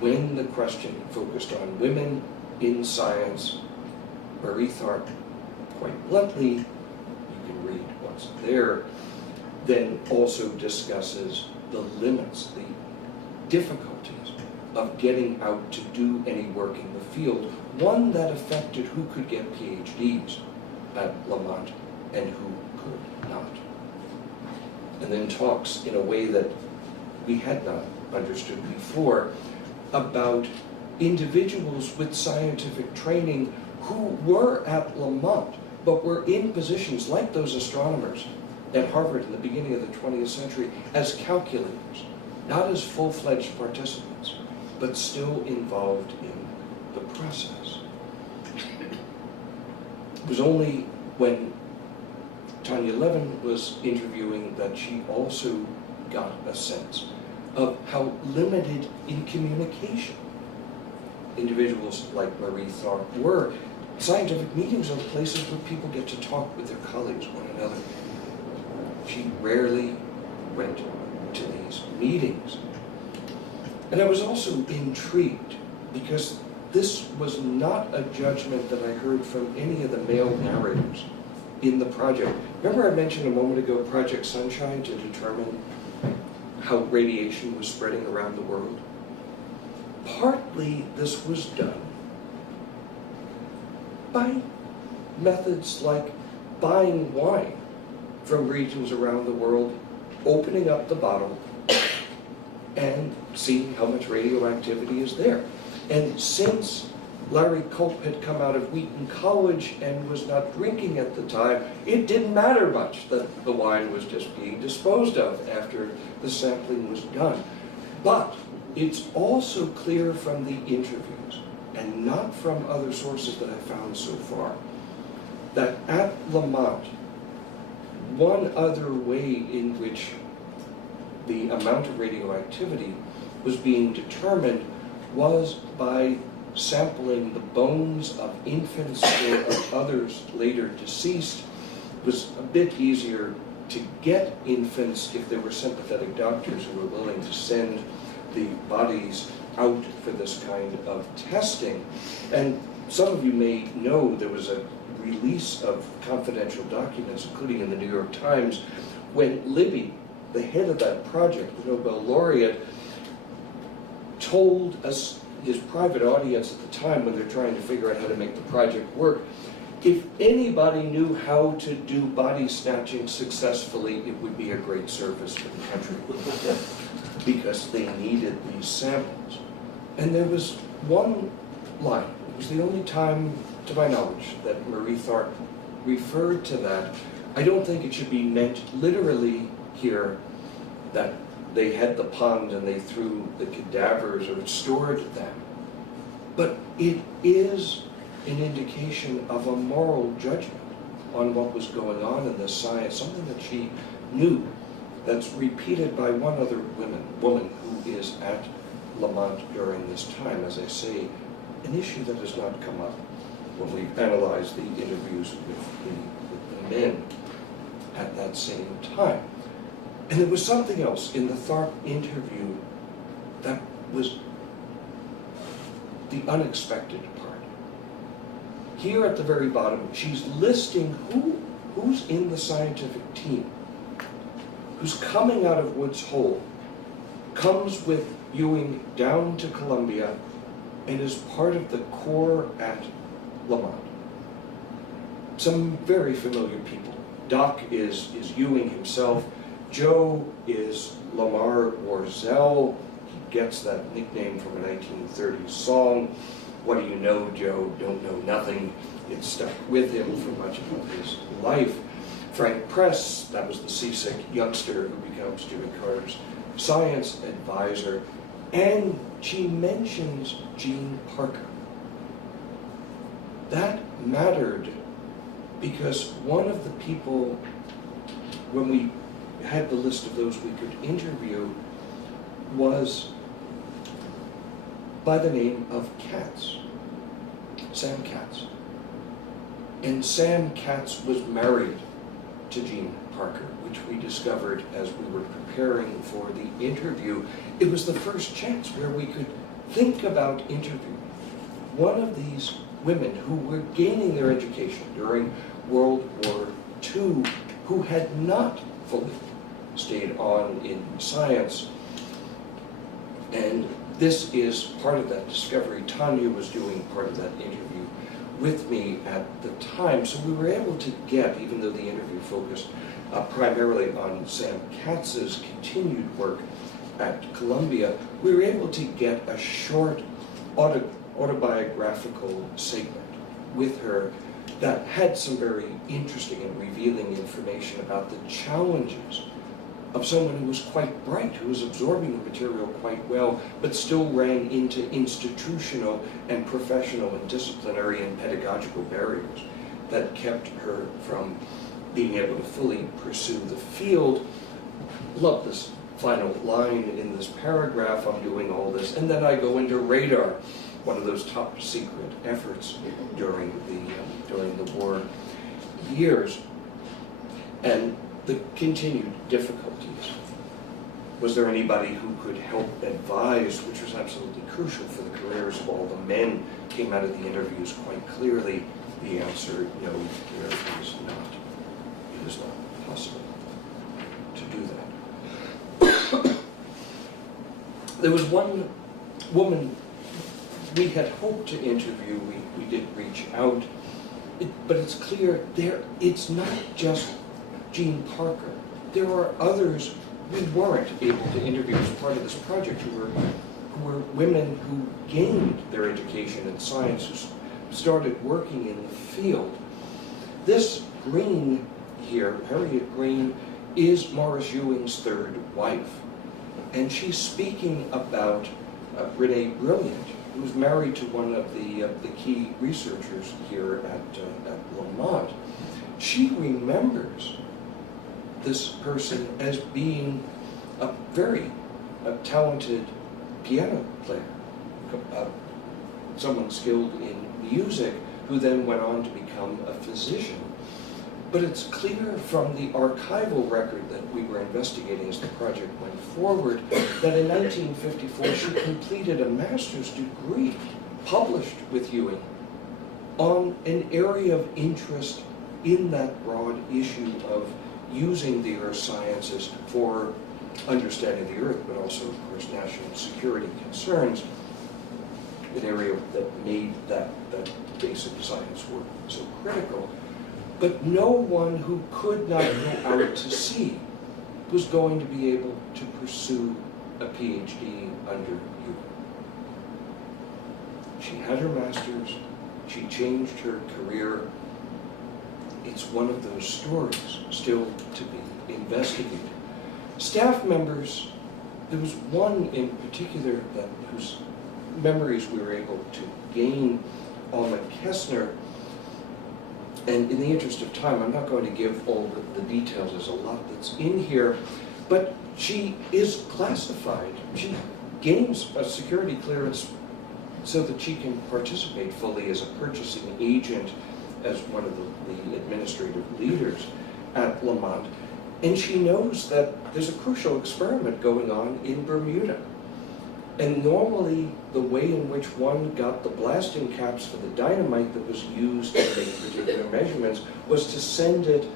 When the question focused on women in science, Marie Tharp, quite bluntly, you can read what's there, then also discusses the limits, the difficulties of getting out to do any work in the field, one that affected who could get PhDs at Lamont and who could not. And then talks in a way that we had not understood before about individuals with scientific training who were at Lamont, but were in positions like those astronomers at Harvard in the beginning of the 20th century as calculators, not as full-fledged participants, but still involved in the process. It was only when Tanya Levin was interviewing that she also got a sense of how limited in communication individuals like Marie Tharp were. Scientific meetings are places where people get to talk with their colleagues, one another. She rarely went to these meetings. And I was also intrigued because this was not a judgment that I heard from any of the male narrators in the project. Remember I mentioned a moment ago Project Sunshine to determine how radiation was spreading around the world. Partly this was done by methods like buying wine from regions around the world, opening up the bottle, and seeing how much radioactivity is there. And since Larry Culp had come out of Wheaton College and was not drinking at the time, it didn't matter much that the wine was just being disposed of after the sampling was done. But it's also clear from the interviews, and not from other sources that I found so far, that at Lamont, one other way in which the amount of radioactivity was being determined was by sampling the bones of infants or of others later deceased. It was a bit easier to get infants if there were sympathetic doctors who were willing to send the bodies out for this kind of testing. And some of you may know there was a release of confidential documents, including in the New York Times, when Libby, the head of that project, the Nobel laureate, told us, his private audience at the time when they're trying to figure out how to make the project work, if anybody knew how to do body snatching successfully, it would be a great service for the country, because they needed these samples. And there was one line, it was the only time, to my knowledge, that Marie Tharp referred to that. I don't think it should be meant literally here that they had the pond and they threw the cadavers or stored them. But it is an indication of a moral judgment on what was going on in this science, something that she knew, that's repeated by one other woman who is at Lamont during this time. As I say, an issue that has not come up when we've analyzed the interviews with the men at that same time. And there was something else in the Tharp interview that was the unexpected part. Here at the very bottom, she's listing who's in the scientific team, who's coming out of Woods Hole, comes with Ewing down to Columbia, and is part of the core at Lamont. Some very familiar people. Doc is Ewing himself. Joe is Lamar Warzel. He gets that nickname from a 1930s song. What do you know, Joe? Don't know nothing. It stuck with him for much of his life. Frank Press, that was the seasick youngster who becomes Jimmy Carter's science advisor. And she mentions Gene Parker. That mattered because one of the people, when we had the list of those we could interview, was by the name of Katz, Sam Katz. And Sam Katz was married to Gene Parker, which we discovered as we were preparing for the interview. It was the first chance where we could think about interviewing one of these women who were gaining their education during World War II, who had not fully stayed on in science. And this is part of that discovery. Tanya was doing part of that interview with me at the time, so we were able to get, even though the interview focused primarily on Sam Katz's continued work at Columbia, we were able to get a short autobiographical segment with her that had some very interesting and revealing information about the challenges of someone who was quite bright, who was absorbing the material quite well, but still ran into institutional and professional and disciplinary and pedagogical barriers that kept her from being able to fully pursue the field. Love this final line in this paragraph. I'm doing all this, and then I go into radar, one of those top secret efforts during the war years, and the continued difficulties. Was there anybody who could help advise, which was absolutely crucial for the careers of all the men? Came out of the interviews quite clearly. The answer, no, there is not. It is not possible to do that. There was one woman we had hoped to interview. We did reach out, but it's clear it's not just Jean Parker. There are others we weren't able to interview as part of this project who were women who gained their education in science, who started working in the field. This Green here, Harriet Green, is Morris Ewing's third wife. And she's speaking about Renee Brilliant, who's married to one of the key researchers here at Lamont. She remembers this person as being a very talented piano player, someone skilled in music, who then went on to become a physician. But it's clear from the archival record that we were investigating as the project went forward that in 1954 she completed a master's degree published with Ewing on an area of interest in that broad issue of using the earth sciences for understanding the earth, but also, of course, national security concerns, an area that made that basic science work so critical. But no one who could not go out to sea was going to be able to pursue a PhD under Ewing. She had her master's, she changed her career. It's one of those stories still to be investigated. Staff members, there was one in particular whose memories we were able to gain, Alma Kessner. And in the interest of time, I'm not going to give all the details. There's a lot that's in here. But she is classified. She gains a security clearance so that she can participate fully as a purchasing agent, as one of the administrative leaders at Lamont. And she knows that there's a crucial experiment going on in Bermuda. And normally, the way in which one got the blasting caps for the dynamite that was used to make particular measurements was to send it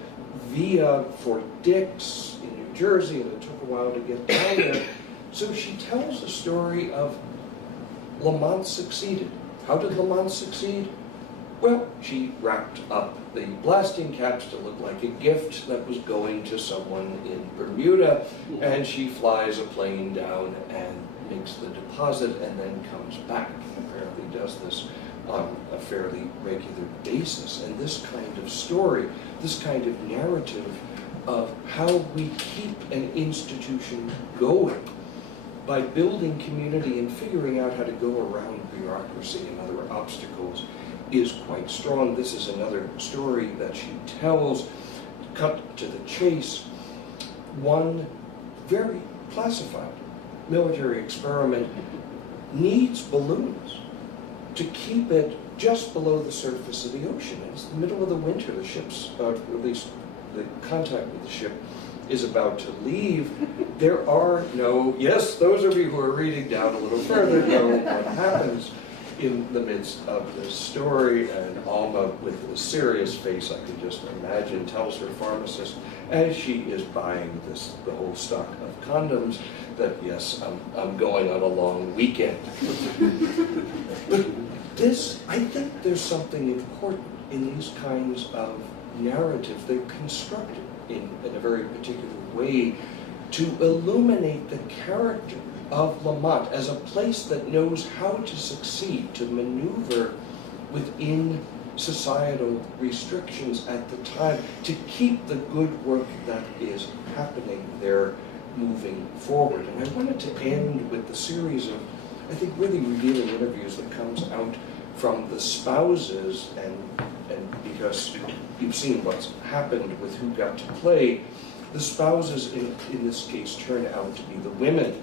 via Fort Dix in New Jersey, and it took a while to get down there. So she tells the story of Lamont succeeded. How did Lamont succeed? Well, she wrapped up the blasting caps to look like a gift that was going to someone in Bermuda, and she flies a plane down and makes the deposit and then comes back, and apparently does this on a fairly regular basis. And this kind of story, this kind of narrative of how we keep an institution going by building community and figuring out how to go around bureaucracy and other obstacles is quite strong. This is another story that she tells, cut to the chase. One very classified military experiment needs balloons to keep it just below the surface of the ocean. It's the middle of the winter. The ships, or at least the contact with the ship, is about to leave. There are no, yes, those of you who are reading down a little further know what happens in the midst of this story. And Alma, with a serious face, I can just imagine, tells her pharmacist, as she is buying the whole stock of condoms, that yes, I'm going on a long weekend. But this, I think there's something important in these kinds of narratives. They're constructed in a very particular way to illuminate the character of Lamont as a place that knows how to succeed, to maneuver within societal restrictions at the time, to keep the good work that is happening there moving forward. And I wanted to end with the series of, I think, really revealing interviews that comes out from the spouses, and because you've seen what's happened with who got to play, the spouses in this case turn out to be the women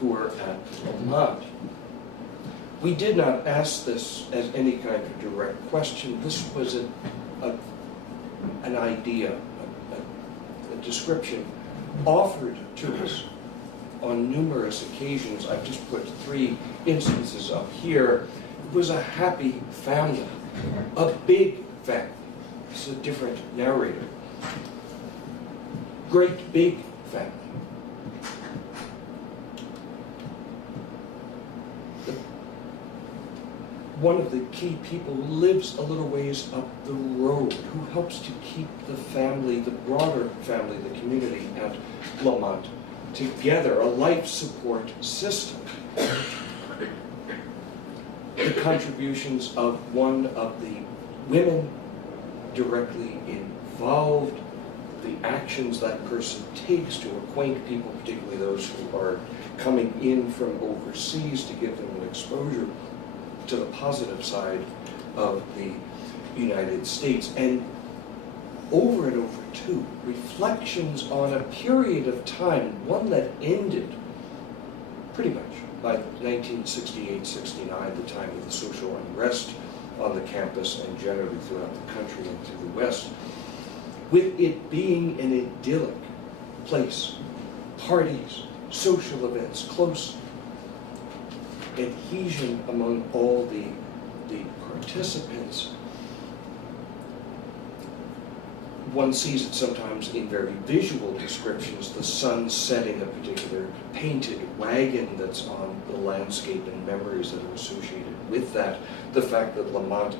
who were at Lamont. We did not ask this as any kind of direct question. This was an idea, a description offered to us on numerous occasions. I've just put 3 instances up here. It was a happy family, a big family. It's a different narrator. Great big family. one of the key people who lives a little ways up the road, who helps to keep the family, the broader family, the community at Lamont together, a life support system. The contributions of one of the women directly involved, the actions that person takes to acquaint people, particularly those who are coming in from overseas, to give them an exposure to the positive side of the United States. And over too, reflections on a period of time, one that ended pretty much by 1968-69, the time of the social unrest on the campus and generally throughout the country and to the West, with it being an idyllic place, parties, social events, close adhesion among all the participants. One sees it sometimes in very visual descriptions, the sun setting a particular painted wagon that's on the landscape and memories that are associated with that. The fact that Lamont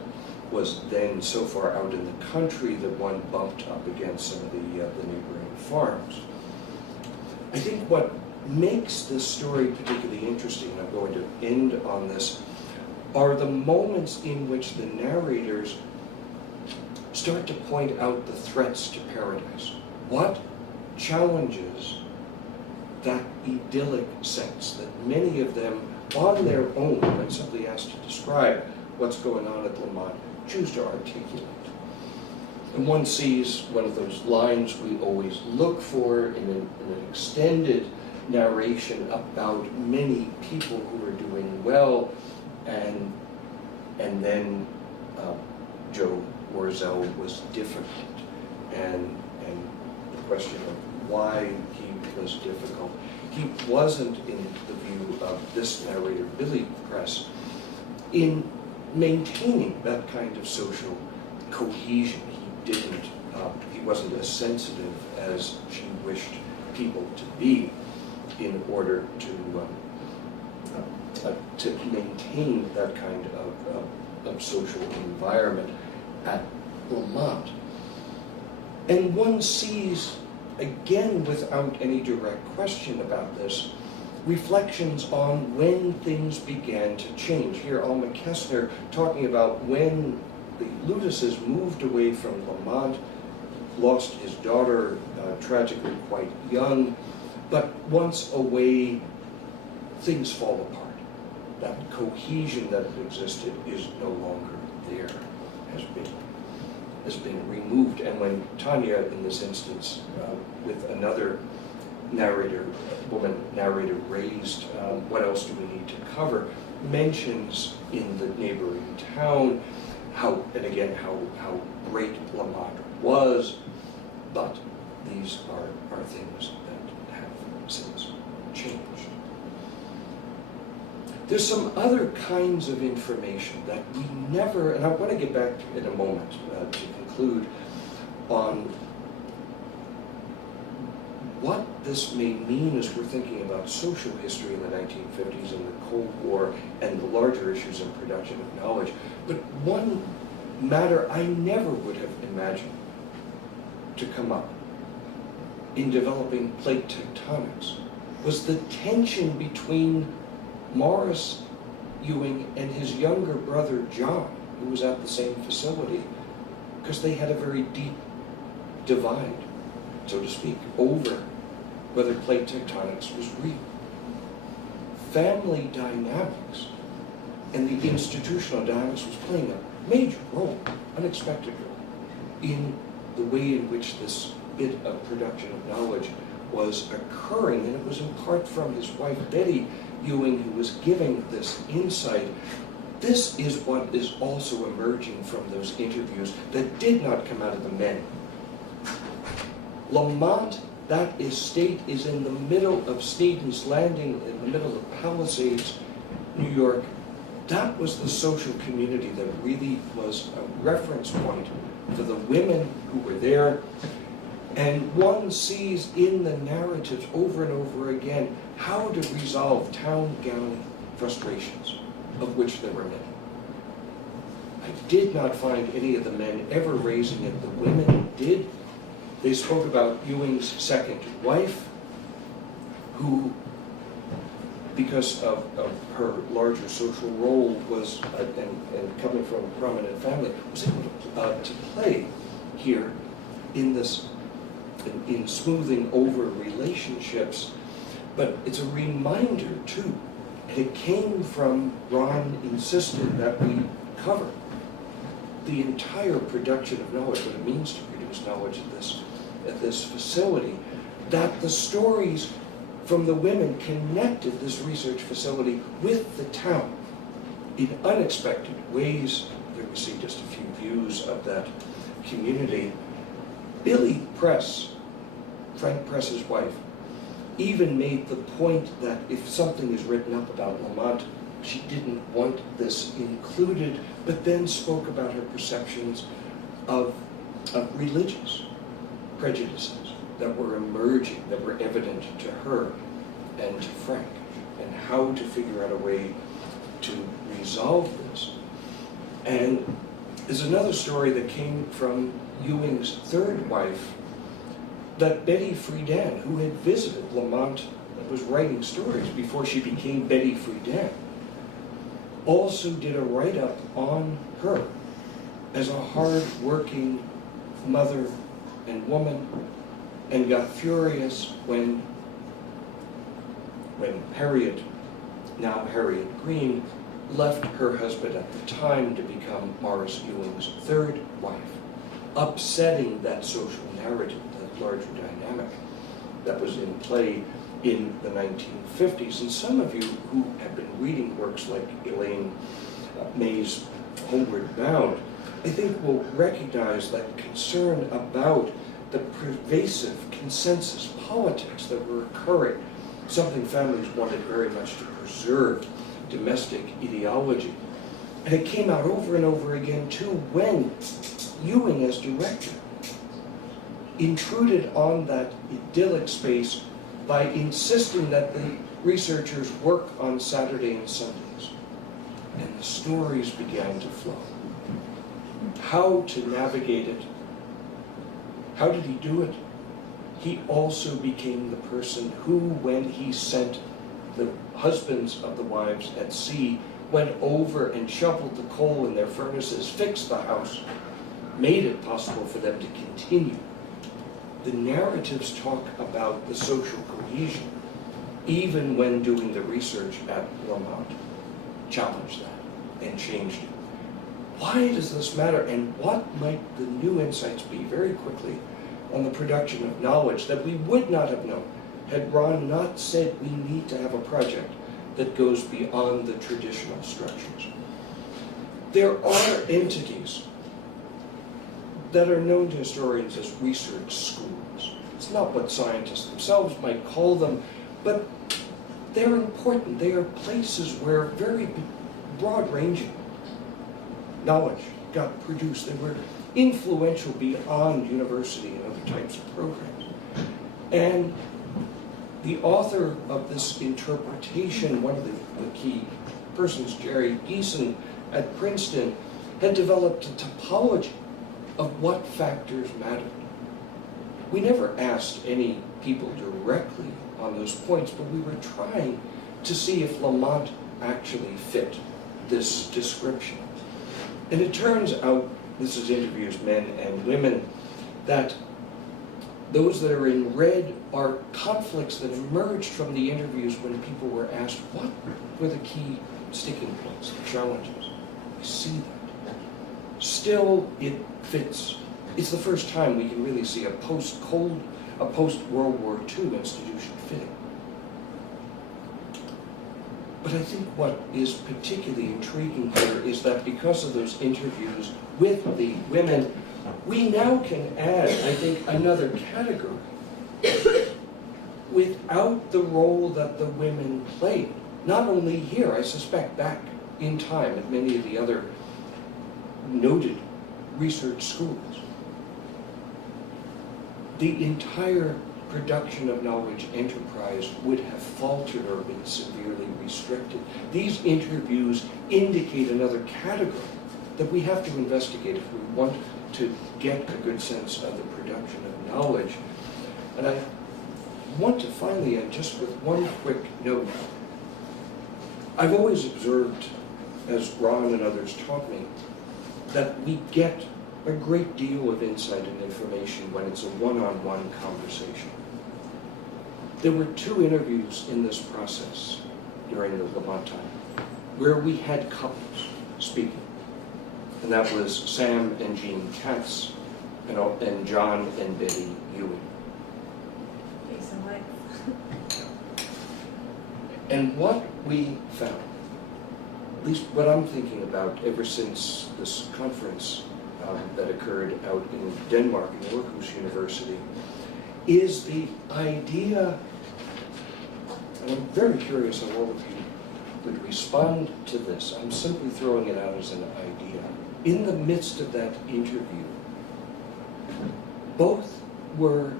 was then so far out in the country that one bumped up against some of the neighboring farms. I think what makes this story particularly interesting, and I'm going to end on this, are the moments in which the narrators start to point out the threats to paradise. What challenges that idyllic sense that many of them, on their own, when simply asked to describe what's going on at Lamont, choose to articulate. And one sees one of those lines we always look for in an extended narration about many people who are doing well, and then Joe Warzel was difficult, and the question of why he was difficult. He wasn't, in the view of this narrator, Billy Press, in maintaining that kind of social cohesion. He wasn't as sensitive as she wished people to be in order to maintain that kind of social environment at Lamont. And one sees, again without any direct question about this, reflections on when things began to change. Here Alma Kessner talking about when the Ludices moved away from Lamont, lost his daughter tragically quite young, but once away, things fall apart. That cohesion that existed is no longer there, has been removed. And when Tanya, in this instance, with another woman narrator raised, what else do we need to cover, mentions in the neighboring town how great Lamont was, but these are things that have since changed. There's some other kinds of information that we never, and I want to get back in a moment to conclude on what this may mean as we're thinking about social history in the 1950s and the Cold War and the larger issues in production of knowledge. But one matter I never would have imagined to come up in developing plate tectonics was the tension between Morris Ewing and his younger brother John, who was at the same facility, because they had a very deep divide, so to speak, over whether plate tectonics was real. Family dynamics and the institutional dynamics was playing a major role, unexpected role, in the way in which this bit of production of knowledge was occurring. And it was in part from his wife Betty Ewing who was giving this insight. This is what is also emerging from those interviews that did not come out of the men. Lamont, that estate, is in the middle of Sneaden's Landing, in the middle of Palisades, New York. That was the social community that really was a reference point for the women who were there. And one sees in the narratives over and over again how to resolve town gown frustrations, of which there were many. I did not find any of the men ever raising it. The women did. They spoke about Ewing's second wife, who, because of her larger social role, was, and coming from a prominent family, was able to play here in this, in smoothing over relationships. But it's a reminder, too, and it came from Ron insisted that we cover the entire production of knowledge, what it means to produce knowledge at this facility, that the stories from the women connected this research facility with the town in unexpected ways. There we see just a few views of that community. Billy Press, Frank Press's wife, even made the point that if something is written up about Lamont, she didn't want this included, but then spoke about her perceptions of religious prejudices that were emerging, that were evident to her and to Frank, and how to figure out a way to resolve this. And there's another story that came from Ewing's third wife, that Betty Friedan, who had visited Lamont and was writing stories before she became Betty Friedan, also did a write-up on her as a hard-working mother and woman, and got furious when Harriet, now Harriet Green, left her husband at the time to become Morris Ewing's third wife, upsetting that social narrative, that larger dynamic that was in play in the 1950s. And some of you who have been reading works like Elaine May's Homeward Bound, I think will recognize that concern about the pervasive consensus politics that were occurring, something families wanted very much to preserve, domestic ideology. And it came out over and over again, too, when Ewing, as director, intruded on that idyllic space by insisting that the researchers work on Saturday and Sundays. And the stories began to flow. How to navigate it? How did he do it? He also became the person who, when he sent the husbands of the wives at sea, went over and shoveled the coal in their furnaces, fixed the house, made it possible for them to continue. The narratives talk about the social cohesion, even when doing the research at Lamont, challenged that and changed it. Why does this matter, and what might the new insights be, very quickly, on the production of knowledge that we would not have known had Ron not said we need to have a project that goes beyond the traditional structures? There are entities that are known to historians as research schools. It's not what scientists themselves might call them, but they're important. They are places where very broad-ranging knowledge got produced. They were influential beyond university and other types of programs. And the author of this interpretation, one of the key persons, Jerry Geeson at Princeton, had developed a topology of what factors mattered. We never asked any people directly on those points, but we were trying to see if Lamont actually fit this description. And it turns out, this is interviews men and women, that those that are in red are conflicts that emerged from the interviews when people were asked what were the key sticking points, the challenges. We see that. Still, it fits. It's the first time we can really see a post-World War II institution fitting. But I think what is particularly intriguing here is that because of those interviews with the women, we now can add, I think, another category without the role that the women played. Not only here, I suspect back in time at many of the other noted research schools. The entire production of knowledge enterprise would have faltered or been severely restricted. These interviews indicate another category that we have to investigate if we want to get a good sense of the production of knowledge. And I want to finally end just with one quick note. I've always observed, as Ron and others taught me, that we get a great deal of insight and information when it's a one-on-one conversation. There were 2 interviews in this process during the Lamont time where we had couples speaking. And that was Sam and Jean Katz and John and Betty Ewing. And what we found, at least what I'm thinking about ever since this conference that occurred out in Denmark, in Aarhus University, is the idea, and I'm very curious how all of you would respond to this. I'm simply throwing it out as an idea. In the midst of that interview, both were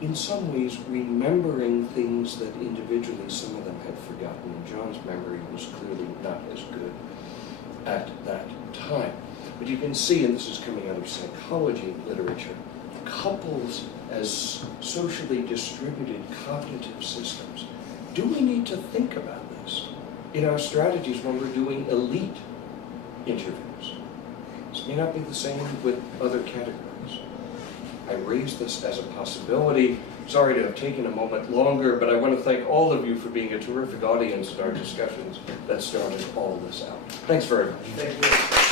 in some ways remembering things that individually some of them had forgotten, and John's memory was clearly not as good at that time. But you can see, and this is coming out of psychology literature, couples as socially distributed cognitive systems. Do we need to think about this in our strategies when we're doing elite interviews? This may not be the same with other categories. I raise this as a possibility. Sorry to have taken a moment longer, but I want to thank all of you for being a terrific audience in our discussions that started all this out. Thanks very much. Thank you.